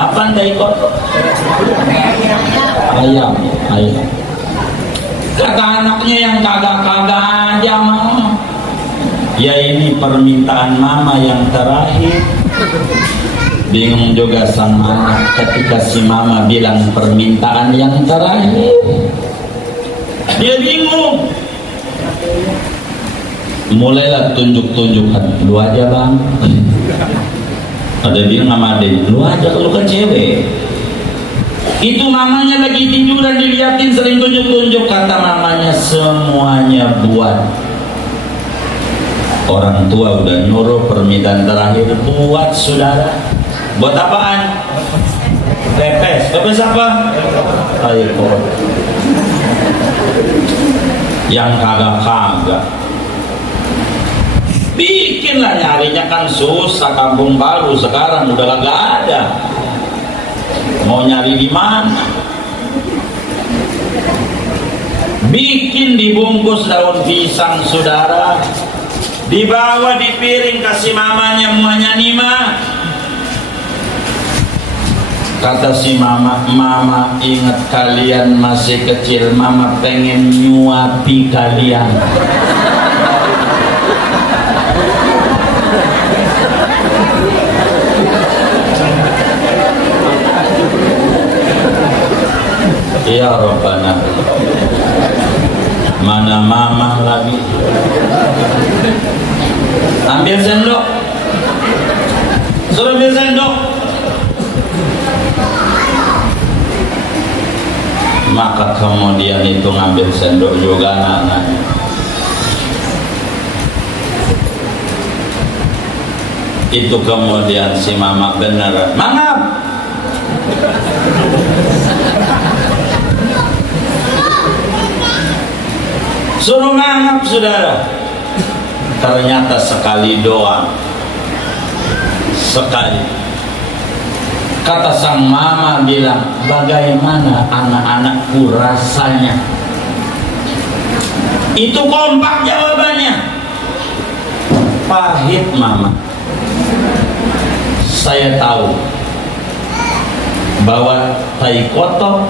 Apaan tai koto? Ayam, ayam. Kata anaknya yang kagak-kagak aja mau. Ya ini permintaan mama yang terakhir. Bingung juga sang anak ketika si mama bilang permintaan yang terakhir. Dia bingung. Mulailah tunjuk-tunjukkan, lu aja bang. Ada bilang sama adek, lu aja, lu kan cewek. Itu mamanya lagi tiduran diliatin sering tunjuk-tunjuk. Kata mamanya semuanya buat. Orang tua udah nyuruh permintaan terakhir buat saudara. Buat apaan? Pepes. Pepes apa? Ayo. Yang kagak-kagak. Bikinlah, nyarinya kan susah. Kampung baru sekarang udah kagak ada. Mau nyari di mana? Bikin dibungkus daun pisang saudara. Dibawa di piring kasih mamanya, muanya nima. Kata si mama, mama ingat kalian masih kecil, mama pengen nyuapi kalian. Ya Rabbana, mana mama lagi? Ambil sendok, suruh ambil sendok. Maka kemudian itu ngambil sendok juga anak-anak. Itu kemudian si mama benar, mangap. Suruh mangap saudara. Ternyata sekali doang. Sekali. Kata sang mama bilang, bagaimana anak-anakku rasanya? Itu kompak jawabannya. Pahit mama. Saya tahu bahwa tai koto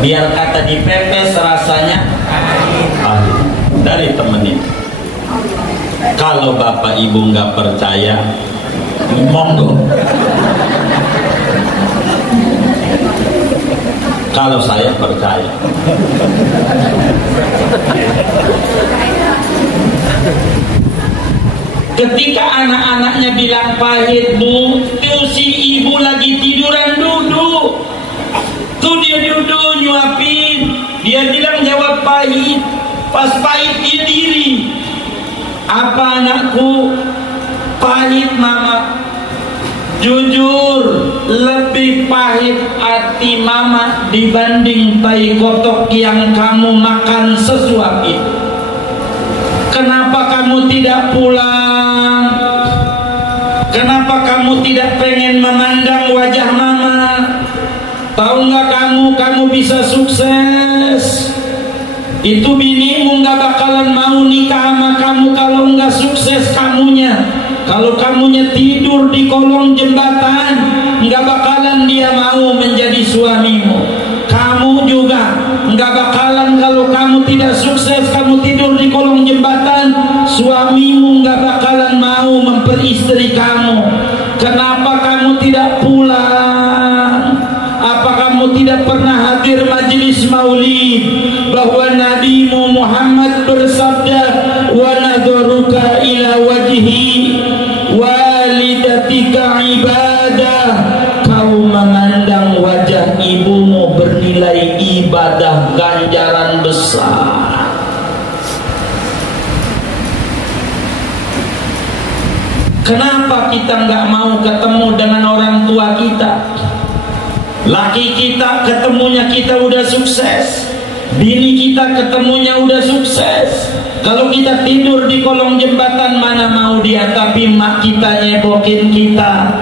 biar kata dipepes rasanya pahit. Dari temen itu. Kalau bapak ibu nggak percaya, monggo. Kalau saya percaya. Ketika anak-anaknya bilang pahit bu, tuh si ibu lagi tiduran duduk. Tuh dia duduk nyuapin. Dia bilang jawab pahit. Pas pahit dia diri. Apa anakku? Pahit mama. Jujur, lebih pahit hati mama dibanding tai kotok yang kamu makan sesuap itu. Kenapa kamu tidak pulang? Kenapa kamu tidak pengen memandang wajah mama? Tahu nggak kamu bisa sukses? Itu binimu nggak bakalan mau nikah sama kamu kalau nggak sukses kamunya. Kalau kamunya tidur di kolong jembatan, nggak bakalan dia mau menjadi suamimu. Kamu juga nggak bakalan kalau kamu tidak sukses, kamu tidur di kolong jembatan, suamimu nggak bakalan mau memperistri kamu. Kenapa kamu tidak pulang? Apa kamu tidak pernah hadir majelis maulid bahwa Nabimu Muhammad bersabda, wa nadharuka ila wajhi walidatika ibadah. Kau memandang wajah ibumu bernilai ibadah, ganjaran besar. Kenapa kita nggak mau ketemu dengan orang tua kita? Laki kita ketemunya kita udah sukses, bini kita ketemunya udah sukses. Kalau kita tidur di kolong jembatan mana mau dia, tapi mak kita nyebokin kita.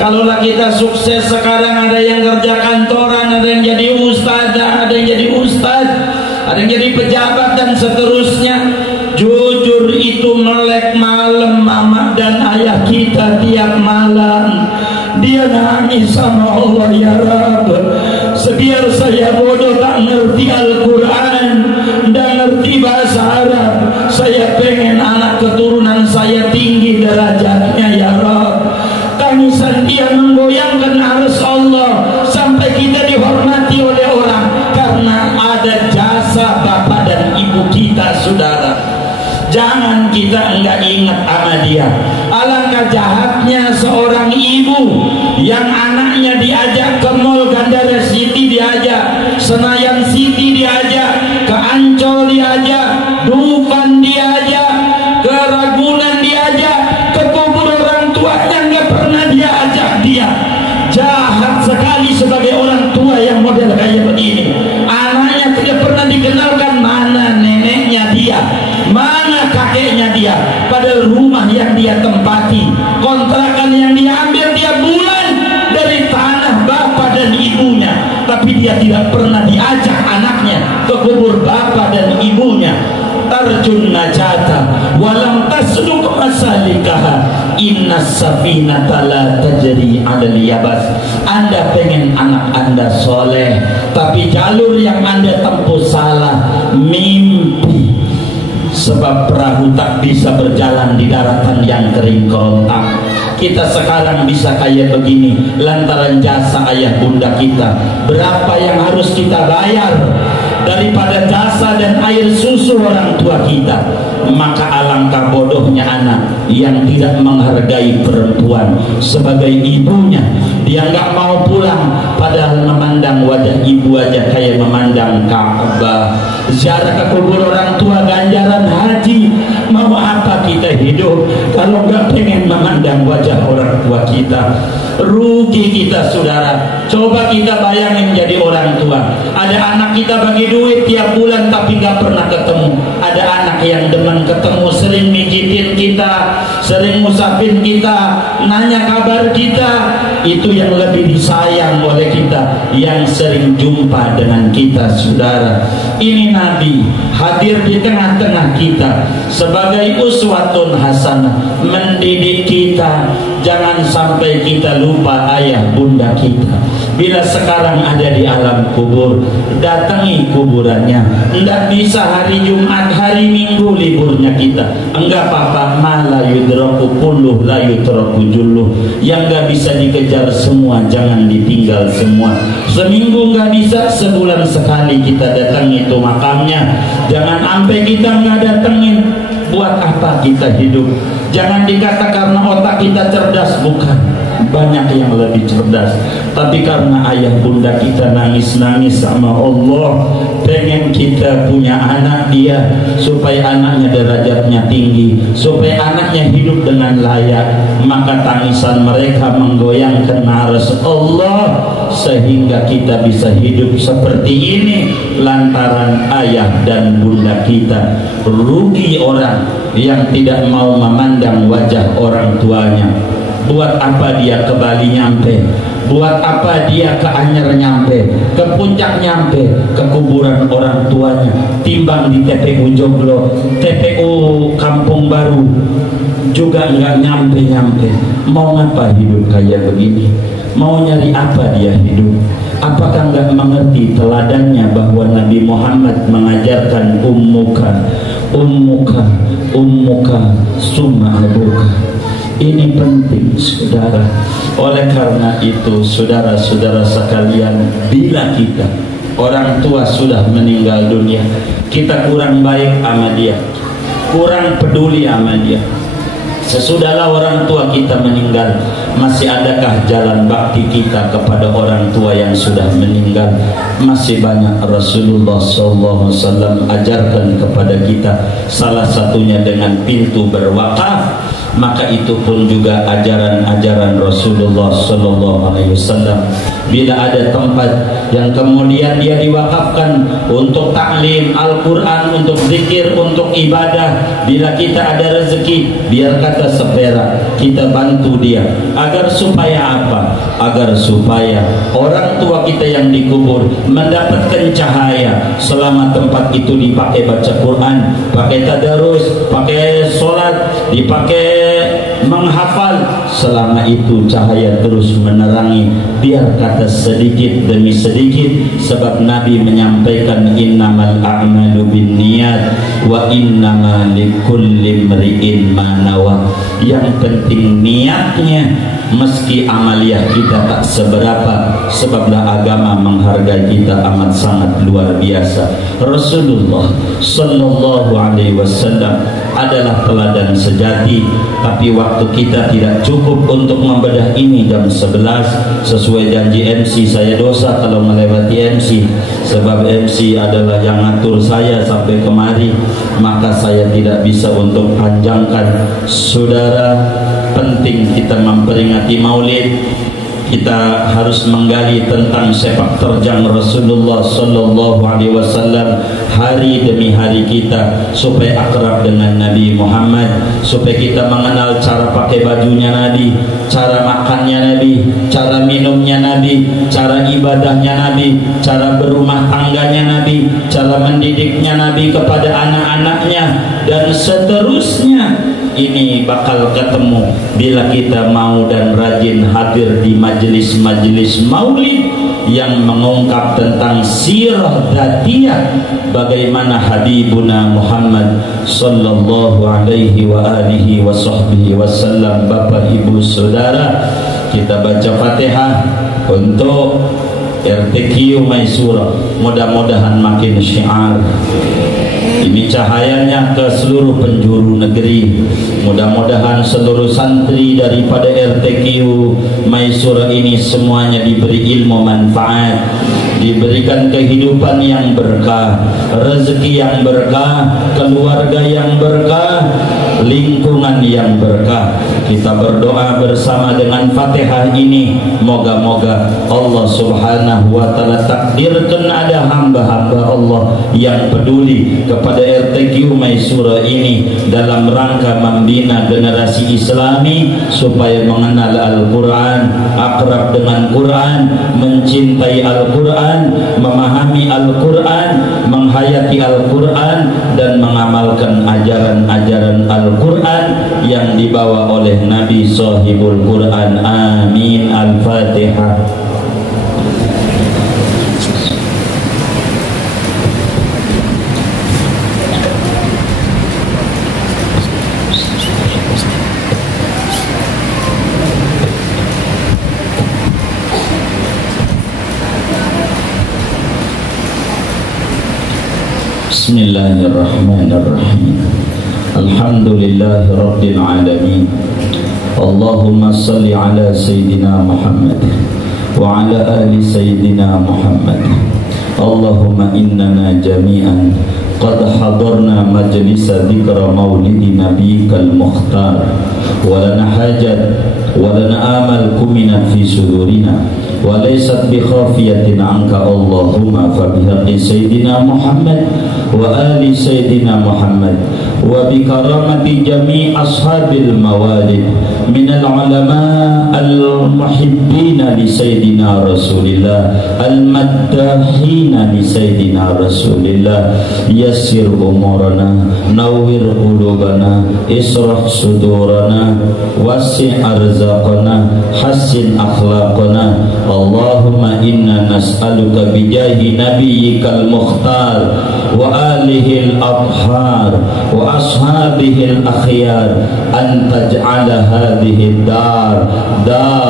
Kalau lah kita sukses sekarang, ada yang kerja kantoran, ada yang jadi ustazah, ada yang jadi ustaz. ada yang jadi pejabat dan seterusnya. Jujur itu melek malam mama dan ayah kita tiap malam. Dia nangis sama Allah, ya Rabb, biar saya bodoh tak ngerti Al-Quran, tak ngerti bahasa Arab, saya pengen anak keturunan saya tinggi derajatnya, ya Rabb. Tangisan dia menggoyangkan arus Allah sampai kita dihormati oleh orang karena ada jasa bapak dan ibu kita, saudara. Jangan kita enggak ingat sama dia. Alangkah jahatnya seorang ibu yang anaknya diajak ke mall Gandara City, diajak Senayan City, diajak ke Ancol, diajak Dufan, diajak ke Ragunan, diajak ke kubur orang tuanya, enggak pernah diajak dia. Jahat sekali sebagai orang tua yang model kayak begini. Anaknya tidak pernah dikenalkan mana neneknya dia, mana kakeknya dia, pada rumah yang dia tempati, kontrakan yang diambil tiap bulan dari tanah bapak dan ibunya, tapi dia tidak pernah diajak anaknya ke kubur bapak dan ibunya. Tarjun najata walam tasduk masalikaha, inna safinata la tajri 'alal yabas. Anda pengen anak Anda soleh, tapi jalur yang Anda tempuh salah, mimpi. Sebab perahu tak bisa berjalan di daratan yang kering kerontang. Kita sekarang bisa kayak begini lantaran jasa ayah bunda kita. Berapa yang harus kita bayar daripada jasa dan air susu orang tua kita? Maka alangkah bodohnya anak yang tidak menghargai perempuan sebagai ibunya. Dia nggak mau pulang padahal memandang wajah ibu aja kayak memandang Ka'bah. Ziarah ke kubur orang tua ganjaran haji. Mau apa kita hidup kalau nggak pengen memandang wajah orang tua kita? Rugi kita, saudara. Coba kita bayangin jadi orang tua. Ada anak kita bagi duit tiap bulan tapi nggak pernah ketemu. Ada anak yang demen ketemu, sering mijitin kita, sering ngusapin kita, nanya kabar kita. Itu yang lebih disayang oleh kita, yang sering jumpa dengan kita, saudara. Ini Nabi hadir di tengah-tengah kita sebagai uswatun hasanah, mendidik kita. Jangan sampai kita lupa ayah bunda kita. Bila sekarang ada di alam kubur, datangi kuburannya. Tidak bisa hari Jumat, hari Minggu liburnya kita. Enggak apa-apa, mala yudraku kulluh la yudraku julluh. Yang enggak bisa dikejar semua, jangan ditinggal semua. Seminggu enggak bisa, sebulan sekali kita datangi itu makamnya. Jangan sampai kita enggak datengin. Buat apa kita hidup? Jangan dikata karena otak kita cerdas, bukan. Banyak yang lebih cerdas, tapi karena ayah bunda kita nangis-nangis sama Allah, pengen kita punya anak dia supaya anaknya derajatnya tinggi, supaya anaknya hidup dengan layak. Maka tangisan mereka menggoyangkan arsy Allah sehingga kita bisa hidup seperti ini lantaran ayah dan bunda kita. Rugi orang yang tidak mau memandang wajah orang tuanya. Buat apa dia ke Bali nyampe? Buat apa dia ke Anyer nyampe? Ke Puncak nyampe? Ke kuburan orang tuanya? Timbang di TPU Joglo, TPU Kampung Baru juga enggak nyampe-nyampe. Mau ngapa hidup kayak begini? Mau nyari apa dia hidup? Apakah enggak mengerti teladannya bahwa Nabi Muhammad mengajarkan ummuka summa abuka. Ini penting, saudara. Oleh karena itu, saudara-saudara sekalian, bila kita orang tua sudah meninggal dunia, kita kurang baik sama dia, kurang peduli sama dia. Sesudahlah orang tua kita meninggal, masih adakah jalan bakti kita kepada orang tua yang sudah meninggal? Masih banyak. Rasulullah SAW ajarkan kepada kita, salah satunya dengan pintu berwakaf. Maka itu pun juga ajaran-ajaran Rasulullah SAW. Bila ada tempat yang kemudian dia diwakafkan untuk taklim Al-Quran, untuk zikir, untuk ibadah, bila kita ada rezeki, biar kata sepera, kita bantu dia. Agar supaya apa? Agar supaya orang tua kita yang dikubur mendapatkan cahaya selama tempat itu dipakai baca Quran, pakai tadarus, pakai sholat, dipakai menghafal. Selama itu cahaya terus menerangi, biar kata sedikit demi sedikit. Sebab Nabi menyampaikan innamal a'malu binniyat wa innama likulli imri'in ma nawa. Yang penting niatnya, meski amaliyah kita tak seberapa, sebablah agama menghargai kita amat sangat luar biasa. Rasulullah sallallahu alaihi wasallam adalah teladan sejati, tapi waktu kita tidak cukup untuk membedah ini. Jam 11 sesuai janji MC, saya dosa kalau melewati MC, sebab MC adalah yang ngatur saya sampai kemari, maka saya tidak bisa untuk panjangkan. Saudara, penting kita memperingati Maulid. Kita harus menggali tentang sepak terjang Rasulullah sallallahu alaihi wasallam hari demi hari kita, supaya akrab dengan Nabi Muhammad, supaya kita mengenal cara pakai bajunya Nabi, cara makannya Nabi, cara minumnya Nabi, cara ibadahnya Nabi, cara berumah tangganya Nabi, cara mendidiknya Nabi kepada anak-anaknya, dan seterusnya. Ini bakal ketemu bila kita mau dan rajin hadir di majelis-majelis maulid yang mengungkap tentang sirah dzatiyah, bagaimana Habibuna Muhammad sallallahu alaihi wa alihi wa sahbihi wasallam. Bapak Ibu Saudara, kita baca Fatihah untuk RTQ Maisura, mudah-mudahan makin syiar. Ini cahayanya ke seluruh penjuru negeri. Mudah-mudahan seluruh santri daripada RTQ Maisura ini semuanya diberi ilmu manfaat, diberikan kehidupan yang berkah, rezeki yang berkah, keluarga yang berkah, lingkungan yang berkah. Kita berdoa bersama dengan Fatihah ini, moga-moga Allah subhanahu wa ta'ala takdirkan ada hamba-hamba Allah yang peduli kepada RTQ Maisura ini dalam rangka membina generasi Islami supaya mengenal Al-Quran, akrab dengan Quran, mencintai Al-Quran, memahami Al-Quran, menghayati Al-Quran, dan mengamalkan ajaran-ajaran Al-Quran yang dibawa oleh Nabi Sahibul Quran. Amin. Al-Fatihah. Bismillahirrahmanirrahim. Alhamdulillahi rabbil alamin. Allahumma salli ala Sayyidina Muhammad wa ala ali Sayyidina Muhammad. Allahumma innana jami'an qad hadarna majlisa dzikra maulidi nabiyyikal mukhtar, wa lana hajat wa lana amal kumina fi sudurina wa laysat bi khafiyatin anka. Allahumma fa bihaqqi Sayyidina Muhammad wa ali Sayyidina Muhammad wa bi karamati jami' ashabil mawalid minal ulama al-muhibbina li Sayyidina Rasulillah al-maddahina li Sayyidina Rasulillah. Yassir umurana, nawwir qulubana, israh sudurana, wasi' arzaqana, hassin akhlaqana. Allahumma inna nas'aluka bijahi nabiyyikal mukhtar wa alihi al-athhar wa ashabihi al-akhyar an taj'ala hadhihi dar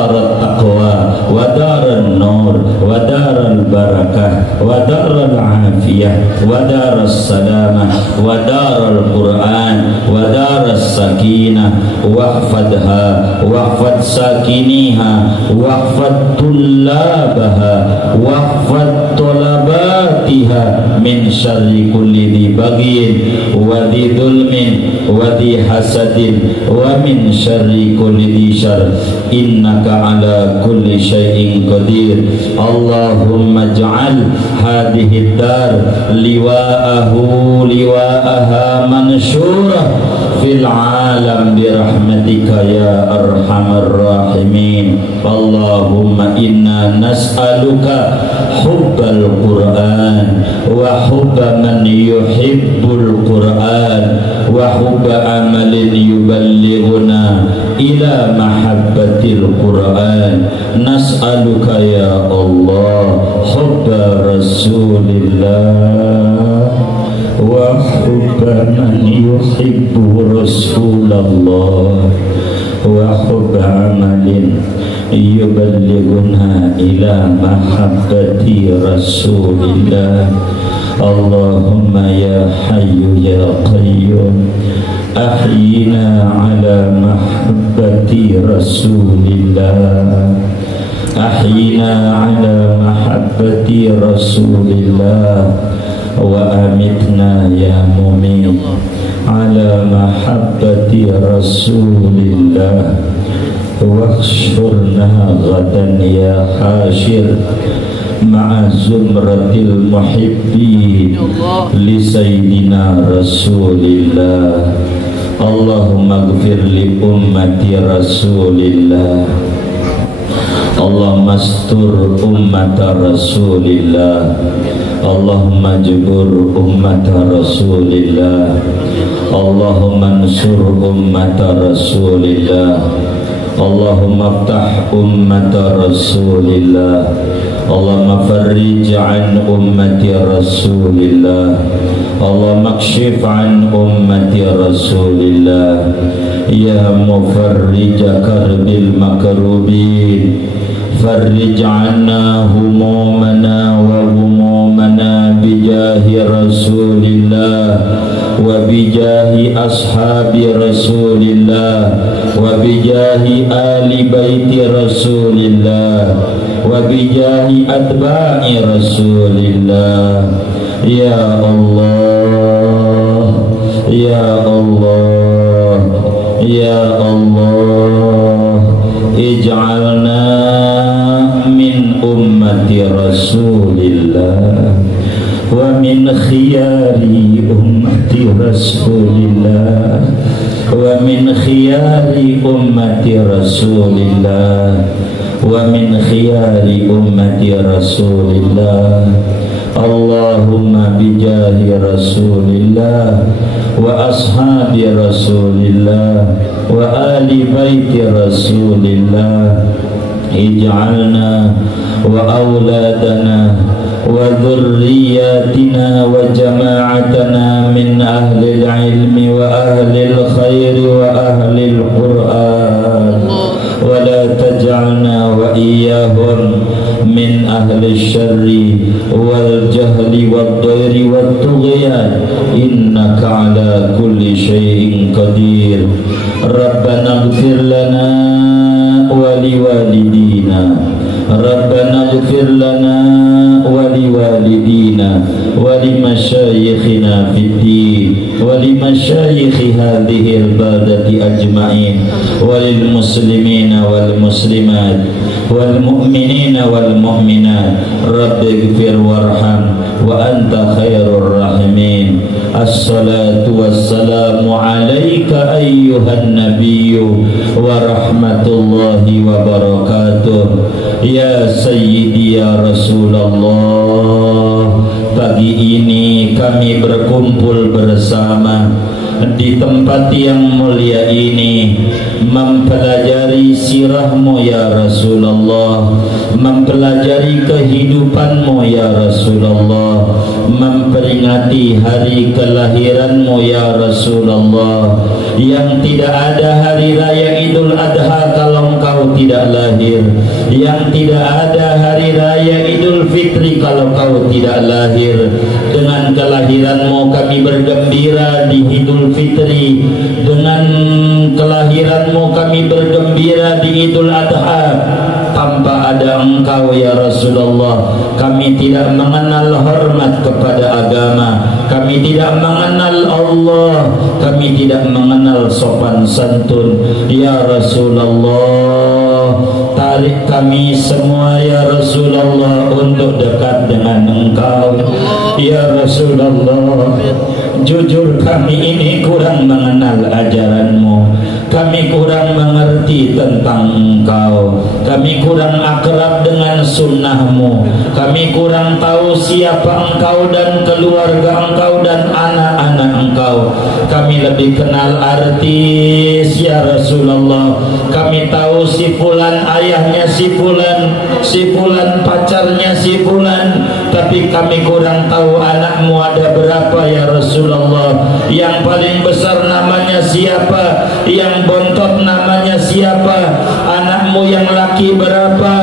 at-taqwa wa daran nur wa daral barakah wa daral afiyah wa daras salamah wa daral Qur'an wa daras sakinah wahfadha wahfad sakiniha wahfad tullabaha wahfad talabatiha min syarri kulli dhi baghin wa dhi dhulmin wa dhi hasadin wa min syarri kulli dhi syarr innaka ala kulli syai'in qadir. Allahumma ij'al hadhihi dar liwa'aha mansyurah fil alam birahmatika ya arhamar rahimin. Allahumma inna nas'aluka hubbal Quran wa hubba man yuhibbul Quran wa hubba amalin yuballighuna ila mahabbatil Quran. Nas'aluka ya Allah hubba Rasulillah wa hubba man yuhibbu Rasulullah wa hubba amalin yuballighuna ila mahabbati Rasulillah. Allahumma ya hayyu ya qayyum ahyina ala mahabbati Rasulillah, ahyina ala mahabbati Rasulillah, wa amitna ya mumit ala mahabbati Rasulillah, wakhshurna ghadan ya hashir ma'a zumratil muhibbin li sayyidina Rasulillah. Allahumma gfir li ummati Rasulillah, Allahumma astur ummata Rasulillah, Allahumma jubur ummata Rasulillah, Allahumma ansur ummata Rasulillah, Allahumma aftah ummata Rasulillah, Allahumma farrij an ummati Rasulillah, Allahumma kshif an ummati Rasulillah, ya mufarrij karbil makrubin, farrij anna humumana wa humumana bijahi Rasulillah wa bijahi ashabi Rasulillah wa bijahi ali baiti Rasulillah wa bijahi atba'i Rasulillah. Ya Allah, ya Allah, ya Allah, ij'alna min ummati Rasulillah wa min khiyari ummati Rasulillah wa min khiyari ummati Rasulillah wa min khiyari ummati Rasulillah. Allahumma bijahi Rasulillah wa ashabi Rasulillah wa ali baiti Rasulillah, ij'alna wa auladana wa dhurriyyatina wa jama'atana min ahli al-ilmi wa ahli al-khairi wa ahli al-Qur'an, wa la taj'alna wa iyyahum min ahli syarri wal jahli wad dhairi wad tughyan, innaka ala kulli syai'in qadir. Rabbana ighfir lana wa liwalidina, Rabbana ighfir lana wa liwalidina wa limasyayikhina fid din wa limasyayikhi hadhihi al-baldati ajma'in wa lil muslimina wal muslimat wal mu'minina wal mu'minat. Rabbi ighfir warham wa anta khairur rahimin. Assalatu wassalamu alaika ayyuhan nabiyyu wa rahmatullahi wa barakatuh. Ya Sayyidi ya Rasulullah, pagi ini kami berkumpul bersama di tempat yang mulia ini mempelajari sirahmu ya Rasulullah, mempelajari kehidupanmu ya Rasulullah, memperingati hari kelahiranmu ya Rasulullah, yang tidak ada hari raya Idul Adha kalau engkau tidak lahir, yang tidak ada hari raya Idul Fitri kalau kau tidak lahir. Dengan kelahiranmu kami bergembira di Idul Fitri, dengan kelahiranmu kami bergembira di Idul Adha. Tanpa ada engkau ya Rasulullah, kami tidak mengenal hormat kepada agama, kami tidak mengenal Allah, kami tidak mengenal sopan santun. Ya Rasulullah, tarik kami semua ya Rasulullah untuk dekat dengan engkau. Ya Rasulullah, jujur kami ini kurang mengenal ajaranmu, kami kurang mengerti tentang engkau, kami kurang akrab dengan sunnahmu, kami kurang tahu siapa engkau dan keluarga engkau dan anak-anak engkau. Kami lebih kenal artis ya Rasulullah. Kami tahu si fulan ayahnya si fulan pacarnya si fulan, tapi kami kurang tahu anakmu ada berapa ya Rasulullah. Yang paling besar namanya siapa, yang bontot namanya siapa, anakmu yang laki berapa,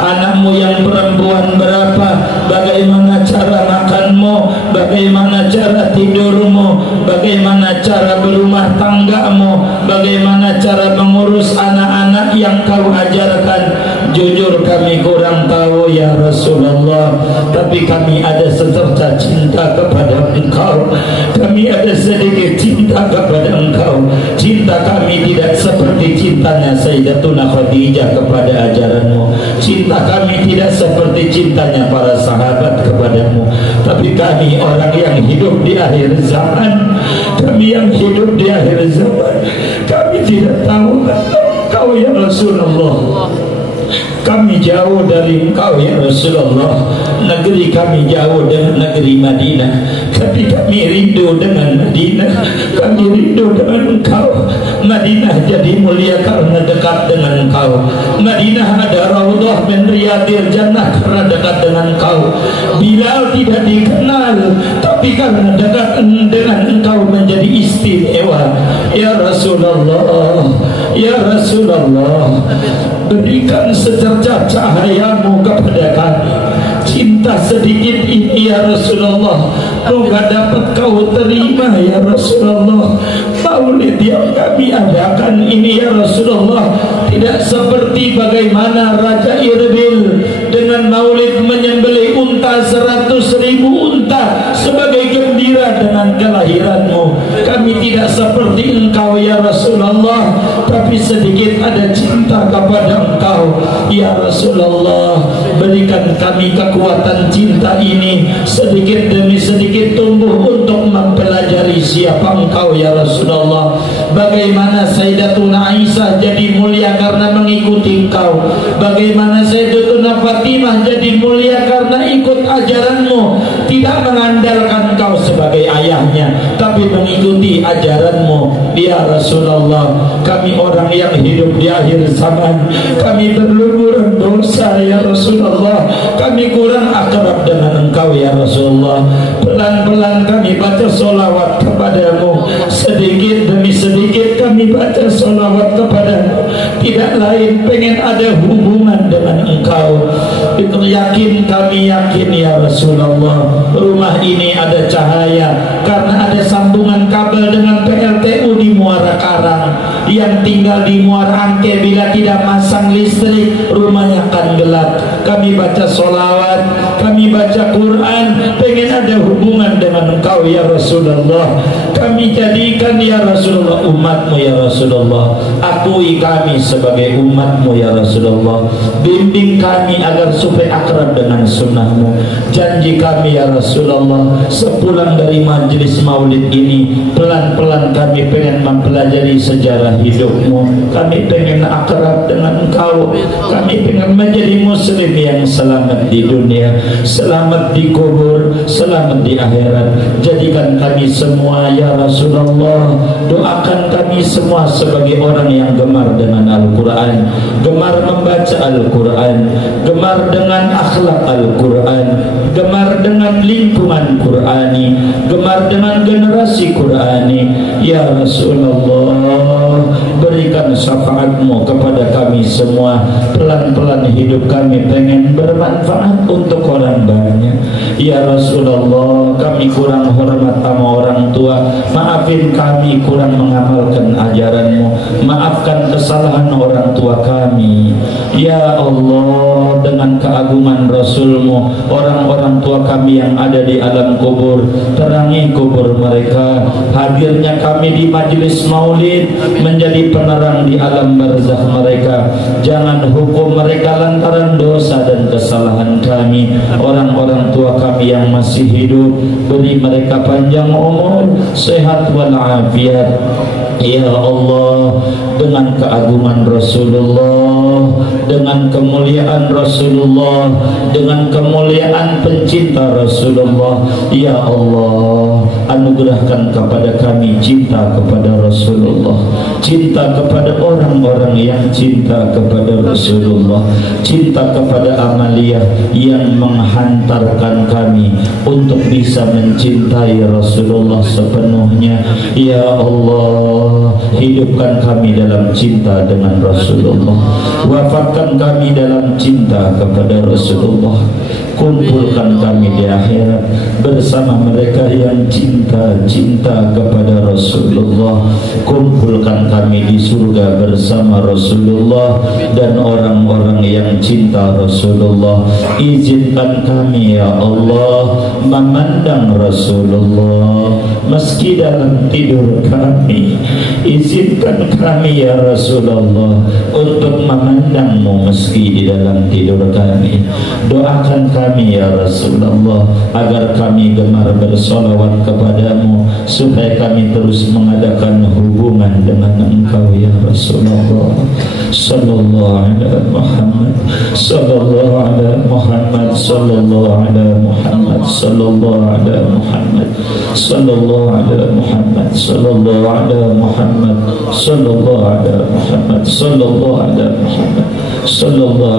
anakmu yang perempuan berapa, bagaimana cara makanmu, bagaimana cara tidurmu, bagaimana cara berumah tanggamu, bagaimana cara mengurus anak-anak yang kau ajarkan. Jujur kami kurang tahu ya Rasulullah, tapi kami ada secerca cinta kepada engkau, kami ada sedikit cinta kepada engkau. Cinta kami tidak seperti cintanya Sayyidatuna Khadijah kepada ajaranmu, cinta kami tidak seperti cintanya para sahabat kepadamu, tapi kami orang yang hidup di akhir zaman, kami yang hidup di akhir zaman, kami tidak tahu engkau ya Rasulullah. Kami jauh dari engkau ya Rasulullah. Negeri kami jauh dengan negeri Madinah, tapi kami rindu dengan Madinah, kami rindu dengan engkau. Madinah jadi mulia karena dekat dengan engkau. Madinah ada raudhah min riyadil jannah karena dekat dengan engkau. Bilal tidak dikenal, tapi karena dekat dengan engkau menjadi istimewa ya Rasulullah. Ya Rasulullah, berikan secerca cahayamu kepada kami. Cinta sedikit ini ya Rasulullah, moga dapat kau terima ya Rasulullah. Maulid yang kami adakan ini ya Rasulullah tidak seperti bagaimana Raja Irbil dengan maulid menyembelih unta 100.000 unta sebagai gembira dengan kelahiranmu. Kami tidak seperti engkau ya Rasulullah, tapi sedikit ada cinta kepada engkau ya Rasulullah. Berikan kami kekuatan cinta ini, sedikit demi sedikit tumbuh untuk mempelajari siapa engkau ya Rasulullah. Bagaimana Sayyidatuna Aisyah jadi mulia karena mengikuti engkau, bagaimana Sayyidatuna Fatimah jadi mulia karena ikut ajaranmu, tidak mengandalkan engkau sebagai ayahnya, tapi mengikuti ajaranmu ya Rasulullah. Kami orang yang hidup di akhir zaman, kami berlumuran dosa ya Rasulullah, kami kurang akrab dengan engkau ya Rasulullah. Pelan-pelan kami baca solawat kepadamu, sedikit demi sedikit kami baca solawat kepadamu, tidak lain pengen ada hubungan dengan engkau. Itu yakin, kami yakin ya Rasulullah, rumah ini ada cahaya karena ada sambungan kabel dengan PLTU di Muara Karang. Yang tinggal di Muara Angke bila tidak masang listrik, rumahnya akan gelap. Kami baca solawat, kami baca Quran, pengen ada hubungan dengan engkau ya Rasulullah. Kami jadikan ya Rasulullah umatmu ya Rasulullah. Akui kami sebagai umatmu ya Rasulullah. Bimbing kami agar supaya akrab dengan sunnahmu. Janji kami ya Rasulullah, sepulang dari majlis maulid ini, pelan-pelan kami pengen mempelajari sejarah hidupmu. Kami pengen akrab dengan engkau, kami pengen menjadi muslim yang selamat di dunia, selamat di kubur, selamat di akhirat. Jadikan kami semua ya Rasulullah, doakan kami semua sebagai orang yang gemar dengan Al-Quran, gemar membaca Al-Quran, gemar dengan akhlak Al-Quran, gemar dengan lingkungan Qurani, gemar dengan generasi Qurani. Ya Rasulullah, berikan syafaatmu kepada kami semua. Pelan-pelan hidup kami pengen bermanfaat untuk orang banyak. Ya Rasulullah, kami kurang hormat sama orang tua, maafin kami kurang mengamalkan ajaranmu, maafkan kesalahan orang tua kami. Ya Allah, dengan keagungan Rasulmu, orang-orang tua kami yang ada di alam kubur, terangi kubur mereka. Hadirnya kami di majlis maulid menjadi penerang di alam barzakh mereka. Jangan hukum mereka lantaran dosa dan kesalahan kami. Orang-orang tua kami yang masih hidup, beri mereka panjang umur, sehat walafiat. Ya Allah, dengan keagungan Rasulullah, dengan kemuliaan Rasulullah, dengan kemuliaan pencinta Rasulullah, ya Allah, anugerahkan kepada kami cinta kepada Rasulullah, cinta kepada orang-orang yang cinta kepada Rasulullah, cinta kepada amaliyah yang menghantarkan kami untuk bisa mencintai Rasulullah sepenuhnya. Ya Allah, hidupkan kami dalam cinta dengan Rasulullah, wafatkan kami dalam cinta kepada Rasulullah, kumpulkan kami di akhirat bersama mereka yang cinta kepada Rasulullah, kumpulkan kami di surga bersama Rasulullah dan orang-orang yang cinta Rasulullah. Izinkan kami ya Allah memandang Rasulullah meski dalam tidur kami. Izinkan kami ya Rasulullah untuk memandangmu meski di dalam tidur kami. Doakan kami ya Rasulullah agar kami gemar bersolawat kepadamu, supaya kami terus mengadakan hubungan dengan engkau ya Rasulullah. Sallallahu ala Muhammad, sallallahu ala Muhammad, sallallahu ala Muhammad, sallallahu ala Muhammad, sallallahu ala Muhammad, sallallahu ala Muhammad, sallallahu ala Muhammad, sallallahu ala Muhammad, sallallahu ala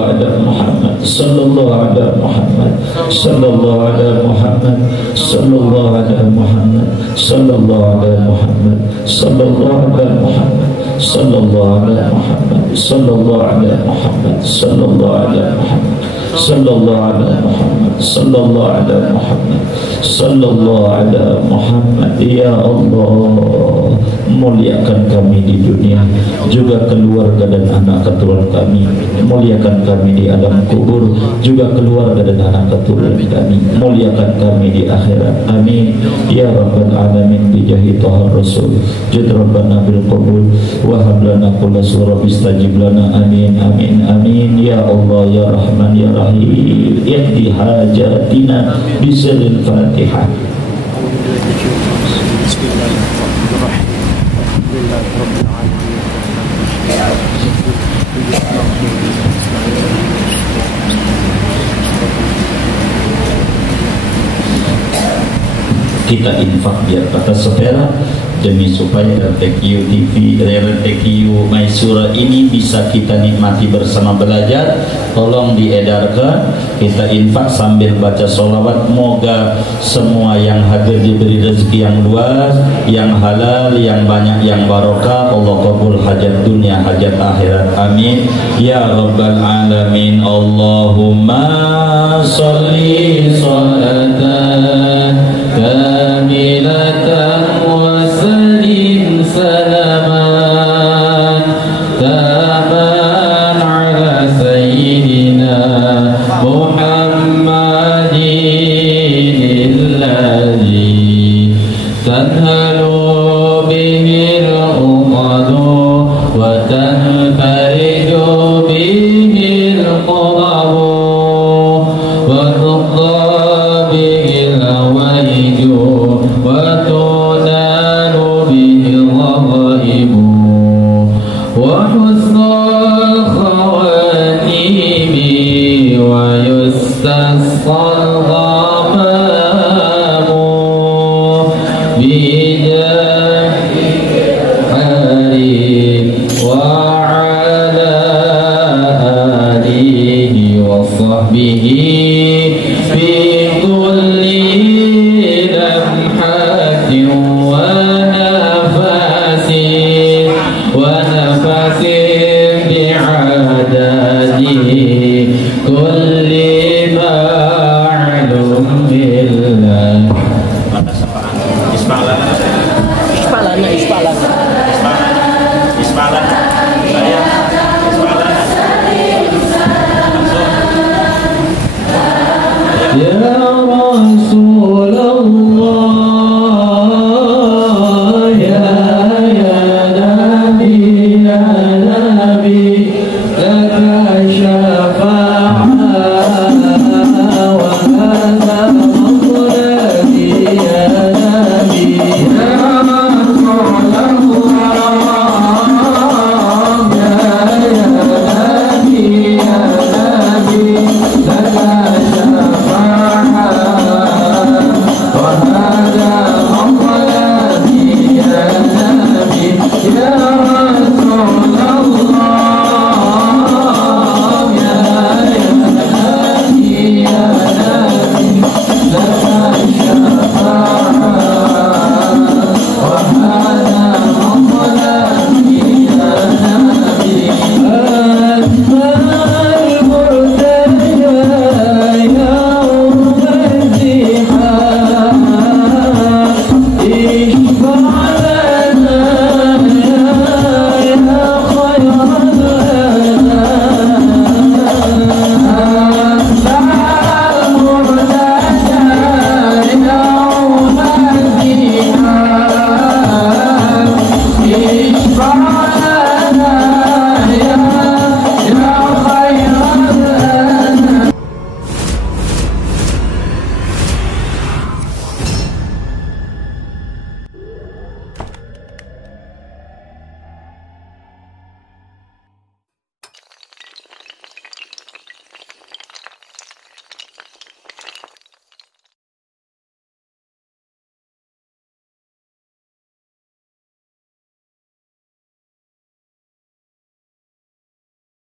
Muhammad, sallallahu ala Muhammad, sallallahu ala Muhammad, sallallahu ala Muhammad, sallallahu ala Muhammad, sallallahu ala Muhammad, sallallahu ala Muhammad, sallallahu ala Muhammad, sallallahu ala Muhammad, sallallahu ala Muhammad, sallallahu ala Muhammad, sallallahu ala Muhammad. Ya Allah, muliakan kami di dunia, juga keluarga dan anak keturunan kami. Muliakan kami di alam kubur, juga keluarga dan anak keturunan kami. Muliakan kami di akhirat. Amin ya rabbal alamin bijahi Taha Rasul. Jad rabbana bil qabul wa hab lana kulla surah istajib lana. Amin amin amin ya Allah ya Rahman ya Rahim. Yahdi hajatina bisiril Fatihah. Kita infak biar kata sepera demi supaya RTQ TV, RTQ Maisura ini bisa kita nikmati bersama belajar. Tolong diedarkan, kita infak sambil baca sholawat. Moga semua yang hadir diberi rezeki yang luas, yang halal, yang banyak, yang barokah. Allah kabul hajat dunia, hajat akhirat. Amin ya rabbal alamin. Allahumma sholli sholatan kamilatan wa sallim salaman taman ala sayyidina Muhammadin alladhi tanhal